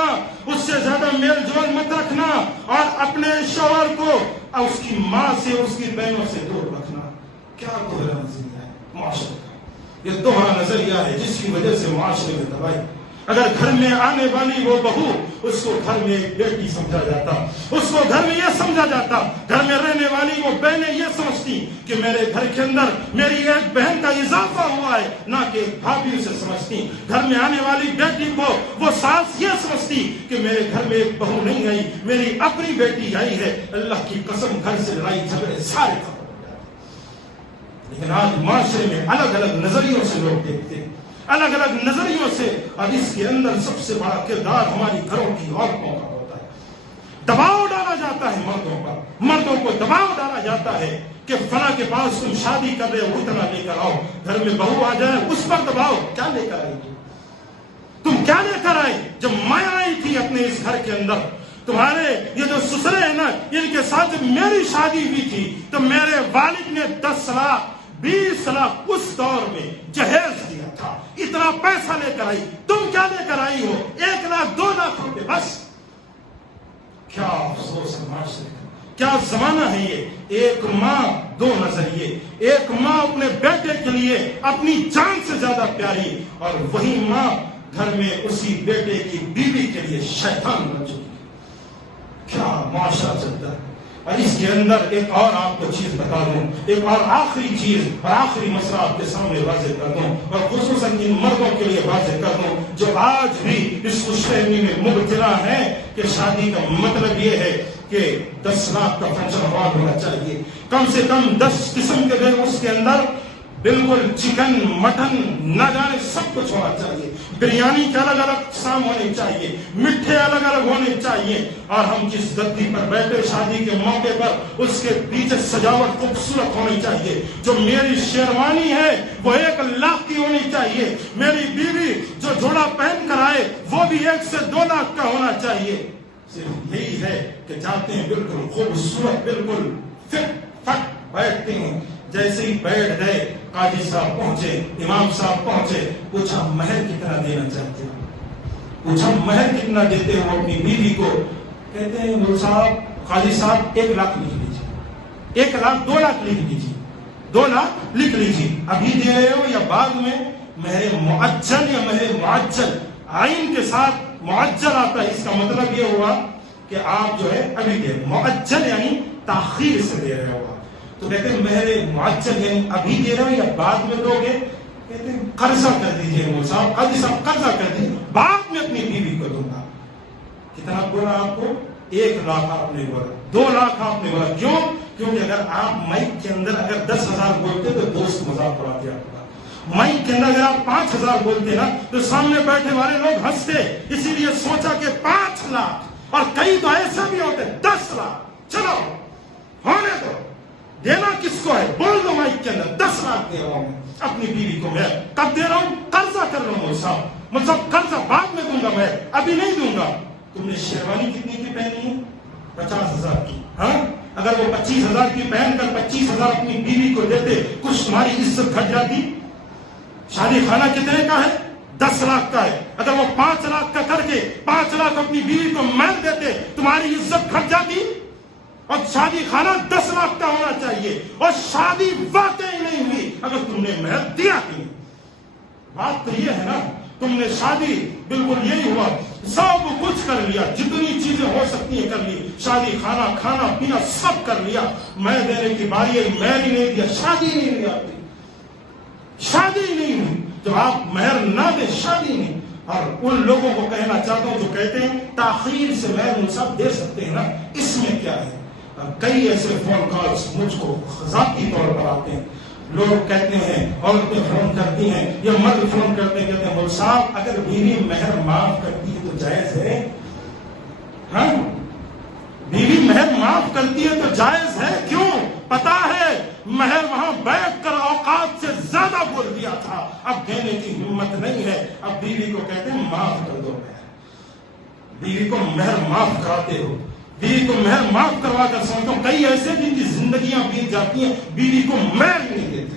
اس سے زیادہ میل جول مت رکھنا، اور اپنے شوہر کو اس کی ماں سے اس کی بہنوں سے دور رکھنا. کیا دوہرا نظریہ ہے معاشرے کا؟ یہ دوہرا نظریہ ہے جس کی وجہ سے معاشرے میں تباہی. اگر گھر میں آنے والی وہ بہو، اس کو گھر میں ایک بیٹی سمجھا جاتا، اس کو گھر میں یہ سمجھا جاتا، گھر میں رہنے والی وہ بہنیں یہ سمجھتی کہ میرے گھر کے اندر میری ایک بہن کا اضافہ ہوا ہے، نہ کہ ایک بھابھی اسے سمجھتی. گھر میں آنے والی بیٹی کو وہ ساس یہ سمجھتی کہ میرے گھر میں ایک بہو نہیں آئی، میری اپنی بیٹی آئی ہے. اللہ کی قسم گھر سے لڑائی جھگڑے سارے ختم ہو جاتے. لیکن آج معاشرے میں الگ الگ نظریوں سے لوگ دیکھتے ہیں. الگ الگ نظریوں سے، اور اس کے اندر سب سے بڑا کردار ہماری گھروں کی عورتوں کا ہوتا ہے۔ دباؤ ڈالا جاتا ہے مردوں پر، مردوں کو دباؤ ڈالا جاتا ہے کہ فلاں کے پاس تم شادی کر رہے ہو اتنا لے کر آؤ، گھر میں بہو آ جائے اس پر دباؤ، کیا لے کر آئی تم کیا لے کر آئے؟ جب میں آئی تھی اپنے اس گھر کے اندر، تمہارے یہ جو سسرے ہیں نا، ان کے ساتھ جب میری شادی ہوئی تھی تو میرے والد نے 10 لاکھ 20 لاکھ اس دور میں جہیز دیا تھا، اتنا پیسہ لے کر آئی، تم کیا لے کر آئی ہو؟ 1 لاکھ 2 لاکھ روپے بس۔ کیا افسوس ہے معاشرے کا، کیا زمانہ ہے یہ، ایک ماں 2 نظریے، ایک ماں اپنے بیٹے کے لیے اپنی جان سے زیادہ پیاری، اور وہی ماں گھر میں اسی بیٹے کی بیوی کے لیے شیطان بن چکی ہے۔ کیا معاشرہ چلتا ہے۔ اور اس کے اندر ایک اور آپ کو چیز بتا دوں، ایک اور آخری چیز اور آخری مسئلہ آپ کے سامنے واضح کر دوں، اور خصوصاً ان مردوں کے لیے واضح کر دوں جو آج بھی اس خوش فہمی میں مبتلا ہیں کہ شادی کا مطلب یہ ہے کہ 10 لاکھ کا فنکشن ہال ہونا چاہیے، کم سے کم 10 قسم کے دن اس کے اندر بالکل چکن مٹن نہ جانے سب کچھ ہونا چاہیے، بریانی کے الگ الگ اقسام ہونے چاہیے، میٹھے الگ الگ ہونے چاہیے، اور ہم جس گدی پر بیٹھے شادی کے موقع پر اس کے پیچھے سجاوٹ خوبصورت ہونی چاہیے، جو میری شیروانی ہے وہ 1 لاکھ کی ہونی چاہیے، میری بیوی جو جوڑا پہن کر آئے وہ بھی 1 سے 2 لاکھ کا ہونا چاہیے۔ صرف یہی ہے کہ جاتے ہیں بالکل خوبصورت، بالکل فٹ فٹ بیٹھتے ہیں، جیسے ہی بیٹھ گئے قاضی صاحب پہنچے، امام صاحب پہنچے، پوچھا مہر کتنا دینا چاہتے ہو، پوچھا مہر کتنا دیتے ہو اپنی بیوی کو، کہتے ہیں مول صاحب قاضی صاحب 1 لاکھ لکھ لیجیے، 1 لاکھ 2 لاکھ لکھ لیجیے، 2 لاکھ لکھ لیجیے، ابھی دے رہے ہو یا بعد میں؟ مہر معجل یا مہر معجل، آئین کے ساتھ معجل آتا ہے، اس کا مطلب یہ ہوا کہ آپ جو ہے ابھی دے، معجل یعنی تاخیر سے دے رہے ہو۔ تو کہتے ہیں مہر معجل یعنی ابھی دے رہے ہو یا بعد میں دو گے؟ کہتے ہیں قرضہ کر دیجیے مول صاحب، قاضی صاحب قرضہ کر دیجیے، بعد میں اپنی بیوی کو دوں گا۔ کتنا بولا آپ کو؟ 1 لاکھ آپ نے بولا، 2 لاکھ آپ نے بولا، کیوں؟ کیونکہ اگر آپ مائک کے اندر اگر 10,000 بولتے تو دوست مذاق اڑاتے آپ کا، مائک کے اندر اگر آپ 5,000 بولتے نا تو سامنے بیٹھے والے لوگ ہنستے، اسی لیے سوچا کہ 5 لاکھ، اور کئی تو ایسے بھی ہوتے 10 لاکھ، چلو ہونے دو، دینا کس کو ہے؟ بول دو مائک کے اندر 10 لاکھ دے رہا ہوں اپنی بیوی کو، میں کب دے رہا ہوں؟ قرضہ کر رہا ہوں صاحب، مطلب قرضہ بعد میں دوں گا، میں ابھی نہیں دوں گا۔ تم نے شیروانی کتنی کی پہنی ہے؟ 50,000 کی، ہاں؟ اگر وہ 25,000 کی پہن کر 25,000 اپنی بیوی کو دیتے، کچھ تمہاری عزت گھٹ جاتی؟ شادی خانہ کتنے کا ہے؟ 10 لاکھ کا ہے، اگر وہ 5 لاکھ کا کر کے 5 لاکھ اپنی بیوی کو مہر دیتے، تمہاری عزت گھٹ جاتی؟ اور شادی خانہ 10 لاکھ کا ہونا چاہیے، اور شادی واقعی نہیں ہوئی اگر تم نے مہر دیا ہی نہیں۔ بات تو یہ ہے نا، تم نے شادی بالکل یہی ہوا، سب کچھ کر لیا، جتنی چیزیں ہو سکتی ہیں کر لی، شادی خانہ کھانا پینا سب کر لیا، مہر دینے کی باری آئی مہر ہی نہیں دیا، شادی نہیں ہوئی آپ کی، شادی ہی نہیں ہوئی۔ جب آپ مہر نہ دیں شادی نہیں۔ اور ان لوگوں کو کہنا چاہتا ہوں جو کہتے ہیں تاخیر سے مہر صاحب دے سکتے ہیں نا، اس میں کیا ہے؟ کئی ایسے فون کالز مجھ کو ذاتی طور پر آتے ہیں، لوگ کہتے ہیں، عورتیں فون کرتی ہیں یا مرد فون کرتے ہیں، کہتے ہیں مول صاحب اگر بیوی مہر معاف کرتی ہے تو جائز ہے؟ ہاں، بیوی مہر معاف کرتی ہے تو جائز ہے، کیوں؟ پتا ہے مہر وہاں بیٹھ کر اوقات سے زیادہ بول دیا تھا، اب دینے کی ہمت نہیں ہے، اب بیوی کو کہتے ہیں معاف کر دو مہر، بیوی کو مہر معاف کراتے ہو، بیوی کو مہر معاف کروا کر سمجھتا ہوں کئی ایسے جن کی زندگیاں بیت جاتی ہیں بیوی کو مہر نہیں دیتے۔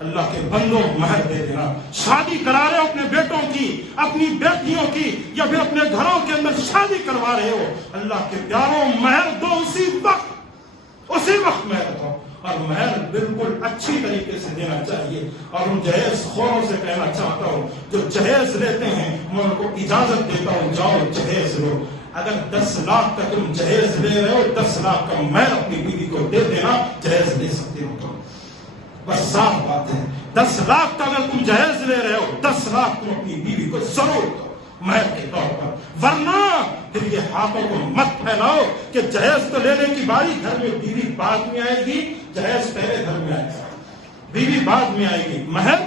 اللہ کے بندوں مہر دے دینا، شادی کرا رہے ہو اپنے بیٹوں کی، اپنی بیٹیوں کی، یا پھر اپنے گھروں کے اندر شادی کروا رہے ہو، اللہ کے پیاروں مہر دو اسی وقت مہر دو، اور مہر بالکل اچھی طریقے سے دینا چاہیے۔ اور ان جہیز خوروں سے کہنا چاہتا ہوں جو جہیز لیتے ہیں میں ان کو اجازت دیتا ہوں جاؤ جہیز لو، اگر 10 لاکھ کا تم جہیز لے رہے ہو 10 لاکھ کا مہر اپنی بیوی کو دے دینا، جہیز لے سکتے ہو تم، بس صاف بات ہے۔ 10 لاکھ کا اگر تم جہیز لے رہے ہو 10 لاکھ تم اپنی بیوی کو ضرور دو مہر کے طور پر، ورنہ پھر یہ ہاتھوں کو مت پھیلاؤ کہ جہیز تو لینے کی باری، گھر میں بیوی بعد میں آئے گی، جہیز پہلے گھر میں آئے گا، بیوی بعد میں آئے گی، مہر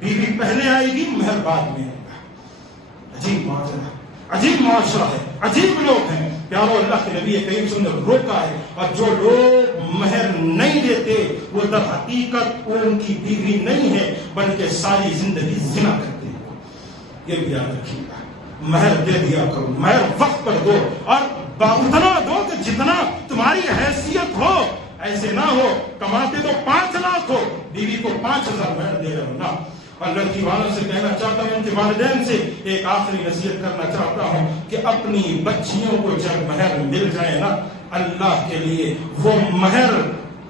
بیوی پہلے آئے گی، مہر بعد میں آئے گا۔ عجیب معاشرہ، عجیب معاشرہ ہے، عجیب لوگ ہیں پیارو۔ اللہ کے نبی کریم صلی اللہ علیہ وسلم نے روکا ہے، اور جو لوگ مہر نہیں دیتے وہ در حقیقت ان کی بیوی نہیں ہے بلکہ ساری زندگی زنا کرتے ہیں۔ یہ بھی یاد رکھیے گا، مہر دے دیا کرو، مہر وقت پر دو، اور اتنا دو کہ جتنا تمہاری حیثیت ہو۔ ایسے نہ ہو کماتے تو 5 لاکھ ہو، بیوی کو 5,000 مہر دے رہے ہو نا۔ اور لڑکی والوں سے کہنا چاہتا ہوں، ان کے والدین سے ایک آخری نصیحت کرنا چاہتا ہوں کہ اپنی بچیوں کو جب مہر مل جائے نا، اللہ کے لیے وہ مہر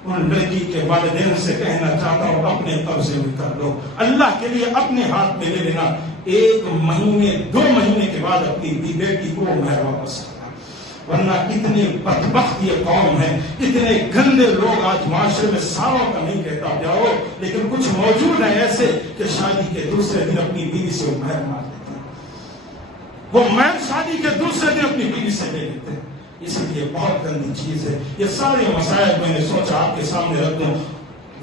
ان لڑکی کے والدین سے کہنا چاہتا ہوں اپنے قبضے میں کر لو، اللہ کے لیے اپنے ہاتھ میں لے لینا۔ 1 مہینے 2 مہینے کے بعد اپنی بیٹی کو مہر واپس کرنا، ورنہ اتنے بدبخت یہ قوم ہے، اتنے گندے لوگ آج معاشرے میں، ساروں کا نہیں کہتا جاؤ لیکن کچھ موجود ہیں ایسے کہ شادی کے دوسرے دن اپنی بیوی سے مہر مار دیتے ہیں، وہ مہر شادی کے دوسرے دن اپنی بیوی سے لے لیتے ہیں۔ اس لیے بہت گندی چیز ہے۔ یہ سارے مسائل میں نے سوچا آپ کے سامنے رکھ دوں،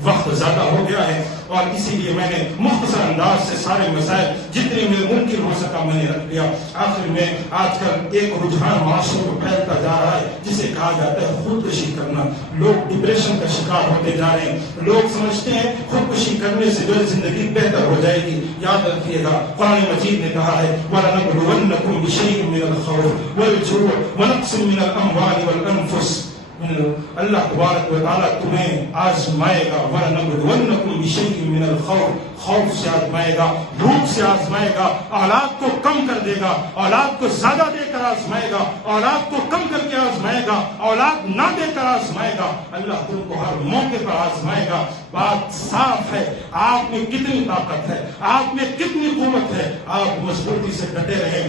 وقت زیادہ ہو گیا ہے اور اسی لیے میں نے مختصر انداز سے سارے مسائل جتنے میں ممکن ہو سکا میں نے رکھ لیا۔ آخر میں آج کل ایک رجحان معاشرے کو پھیلتا جا رہا ہے جسے کہا جاتا ہے خودکشی کرنا۔ لوگ ڈپریشن کا شکار ہوتے جا رہے ہیں، لوگ سمجھتے ہیں خودکشی کرنے سے جو زندگی بہتر ہو جائے گی۔ یاد رکھیے گا قرآن مجید نے کہا ہے وَلَنَبْلُوَنَّكُمْ بِشَيْءٍ مِّنَ الْخَوْفِ وَالْجُوعِ وَنَقْصٍ مِّنَ الْأَمْوَالِ وَالْأَنفُسِ۔ اللہ تبارک و تعالیٰ تمہیں آزمائے گا، وَلَنَبْلُوَنَّكُمْ بِشَيْءٍ مِّنَ الْخَوْفِ، خوف سے آزمائے گا، بھوک سے آزمائے گا، اولاد کو کم کر دے گا، اولاد کو زیادہ دے کر آزمائے گا، اولاد کو کم کر کے آزمائے گا، اولاد نہ دے کر آزمائے گا۔ اللہ تم کو ہر موقع پر آزمائے گا۔ بات صاف ہے، آپ میں کتنی طاقت ہے، آپ میں کتنی قوت ہے، آپ مضبوطی سے ڈٹے رہیں۔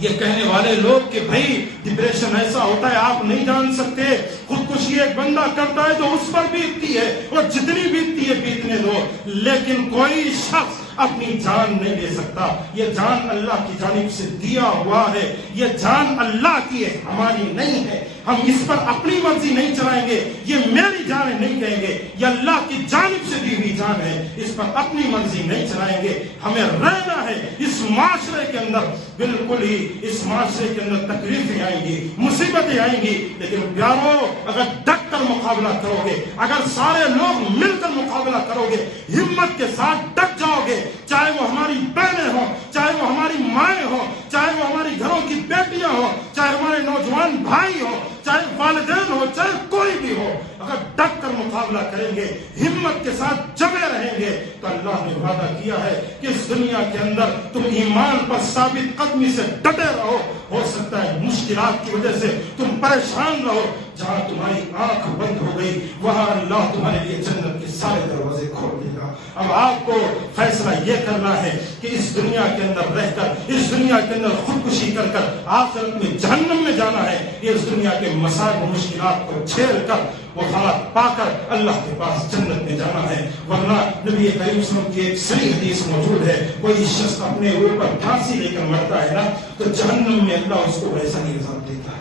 یہ کہنے والے لوگ کہ بھائی ڈپریشن ایسا ہوتا ہے آپ نہیں جان سکتے، خودکشی ایک بندہ کرتا ہے تو اس پر بیتتی ہے، اور جتنی بیتتی ہے بیتنے دو، لیکن کوئی شخص اپنی جان نہیں لے سکتا۔ یہ جان اللہ کی جانب سے دیا ہوا ہے، یہ جان اللہ کی ہے، ہماری نہیں ہے۔ ہم اس پر اپنی مرضی نہیں چلائیں گے، یہ میری جان ہے نہیں کہیں گے، یہ اللہ کی جانب سے دی ہوئی جان ہے، اس پر اپنی مرضی نہیں چلائیں گے۔ ہمیں رہنا ہے اس معاشرے کے اندر، بالکل ہی اس معاشرے کے اندر تکلیفیں آئیں گی، مصیبتیں آئیں گی، لیکن پیارو اگر ڈٹ کر مقابلہ کرو گے، اگر سارے لوگ مل کر مقابلہ کرو گے، ہمت کے ساتھ ڈٹ جاؤ گے، چاہے وہ ہماری بہنیں ہوں، چاہے وہ ہماری مائیں ہوں، چاہے وہ ہماری گھروں کی بیٹیاں ہوں، چاہے ہمارے نوجوان بھائی ہوں، چاہے والدین ہو، چاہے کوئی بھی ہو، اگر ڈٹ کر مقابلہ کریں گے، ہمت کے ساتھ جمے رہیں گے تو اللہ نے وعدہ کیا ہے کہ اس دنیا کے اندر تم ایمان پر ثابت قدمی سے ڈٹے رہو۔ ہو سکتا ہے مشکلات کی وجہ سے تم پریشان رہو، جہاں تمہاری آنکھ بند ہو گئی وہاں اللہ تمہارے لیے جنت کے سارے دروازے کھول دے گا۔ اب آپ کو فیصلہ یہ کرنا ہے کہ اس دنیا کے اندر رہ کر، اس دنیا کے اندر خودکشی کر کر آخرت میں جہنم میں جانا ہے، اس دنیا کے مسائل و مشکلات کو جھیل کر وفات پا کر اللہ کے پاس جنت میں جانا ہے۔ ورنہ نبی کریم صلی اللہ علیہ وسلم کی ایک صحیح حدیث موجود ہے، کوئی شخص اپنے اوپر پھانسی لے کر مرتا ہے نا تو جہنم میں اللہ اس کو ویسا ہی عذاب دیتا ہے،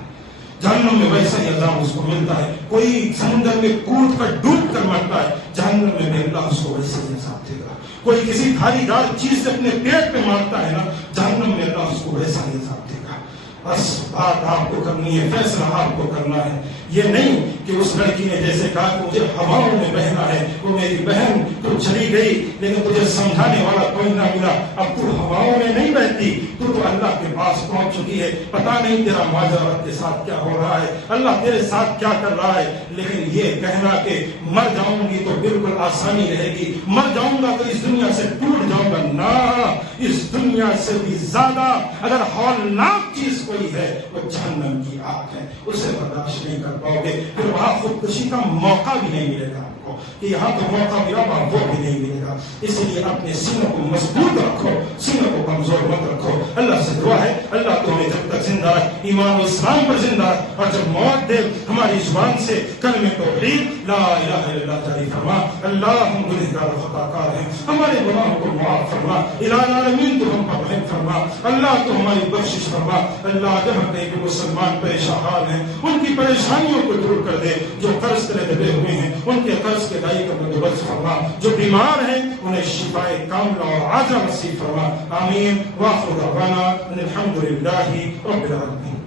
جہنم میں ویسا ہی عذاب اس کو ملتا ہے۔ کوئی سمندر میں کود کر ڈوب کر مرتا ہے، جہنم میں بھی اللہ اس کو ویسا ہی عذاب دے گا۔ کوئی کسی دھاری دار چیز سے اپنے پیٹ پہ مارتا ہے نا، جہنم میں اللہ اس کو ویسا ہی عذاب دے گا۔ بس بات آپ کو کرنی ہے، فیصلہ آپ کو کرنا ہے۔ یہ نہیں کہ اس لڑکی نے جیسے کہا کہ مجھے ہواؤں میں بہنا ہے، وہ میری بہن تو چلی گئی لیکن تجھے سمجھانے والا کوئی نہ ملا، اب تو ہواؤں میں نہیں بہتی، تو اللہ کے پاس پہنچ چکی ہے، پتہ نہیں تیرا ماجرا رب کے ساتھ کیا ہو رہا ہے، اللہ تیرے ساتھ کیا کر رہا ہے۔ لیکن یہ کہنا کہ مر جاؤں گی تو بالکل آسانی رہے گی، مر جاؤں گا تو اس دنیا سے ٹوٹ جاؤں گا، نہ، اس دنیا سے بھی زیادہ اگر ہولناک چیز کوئی ہے وہ جہنم کی آگ ہے، اسے برداشت نہیں کر پاؤ گے، پھر وہاں خودکشی کا موقع بھی نہیں ملے گا آپ کو، کہ یہاں تو موقع ملا وہاں وہ بھی نہیں ملے گا۔ اس لیے اپنے سینوں کو مضبوط رکھو، سینوں کو کمزور مت رکھو۔ اللہ سے دعا ہے اللہ تمہیں جب تک زندہ رکھ, ایمان و اسلام پر زندہ رکھ, اور جب موت دے ہماری زبان سے کلمہ توحید لا الہ الا اللہ جاری فرما. اللہ ہم گنہگار و خطاکار ہیں, ہمارے گناہوں کو معاف فرما. الہ العالمین تو ہم پر رحم فرما. اللہ تو ہماری بخشش فرما. اللہ جہاں کہیں کہ مسلمان پریشان ہیں ان کی پریشانیوں کو دور کر دے. جو قرض تلے دبے ہوئے ہیں ان کے قرض کے ادائی کا بندوبست فرما. جو بیمار ہیں انہیں شفائے کاملہ اور عاجلہ نصیب فرما. آمین. وآخر دعوانا ان الحمد للہ رب العالمین.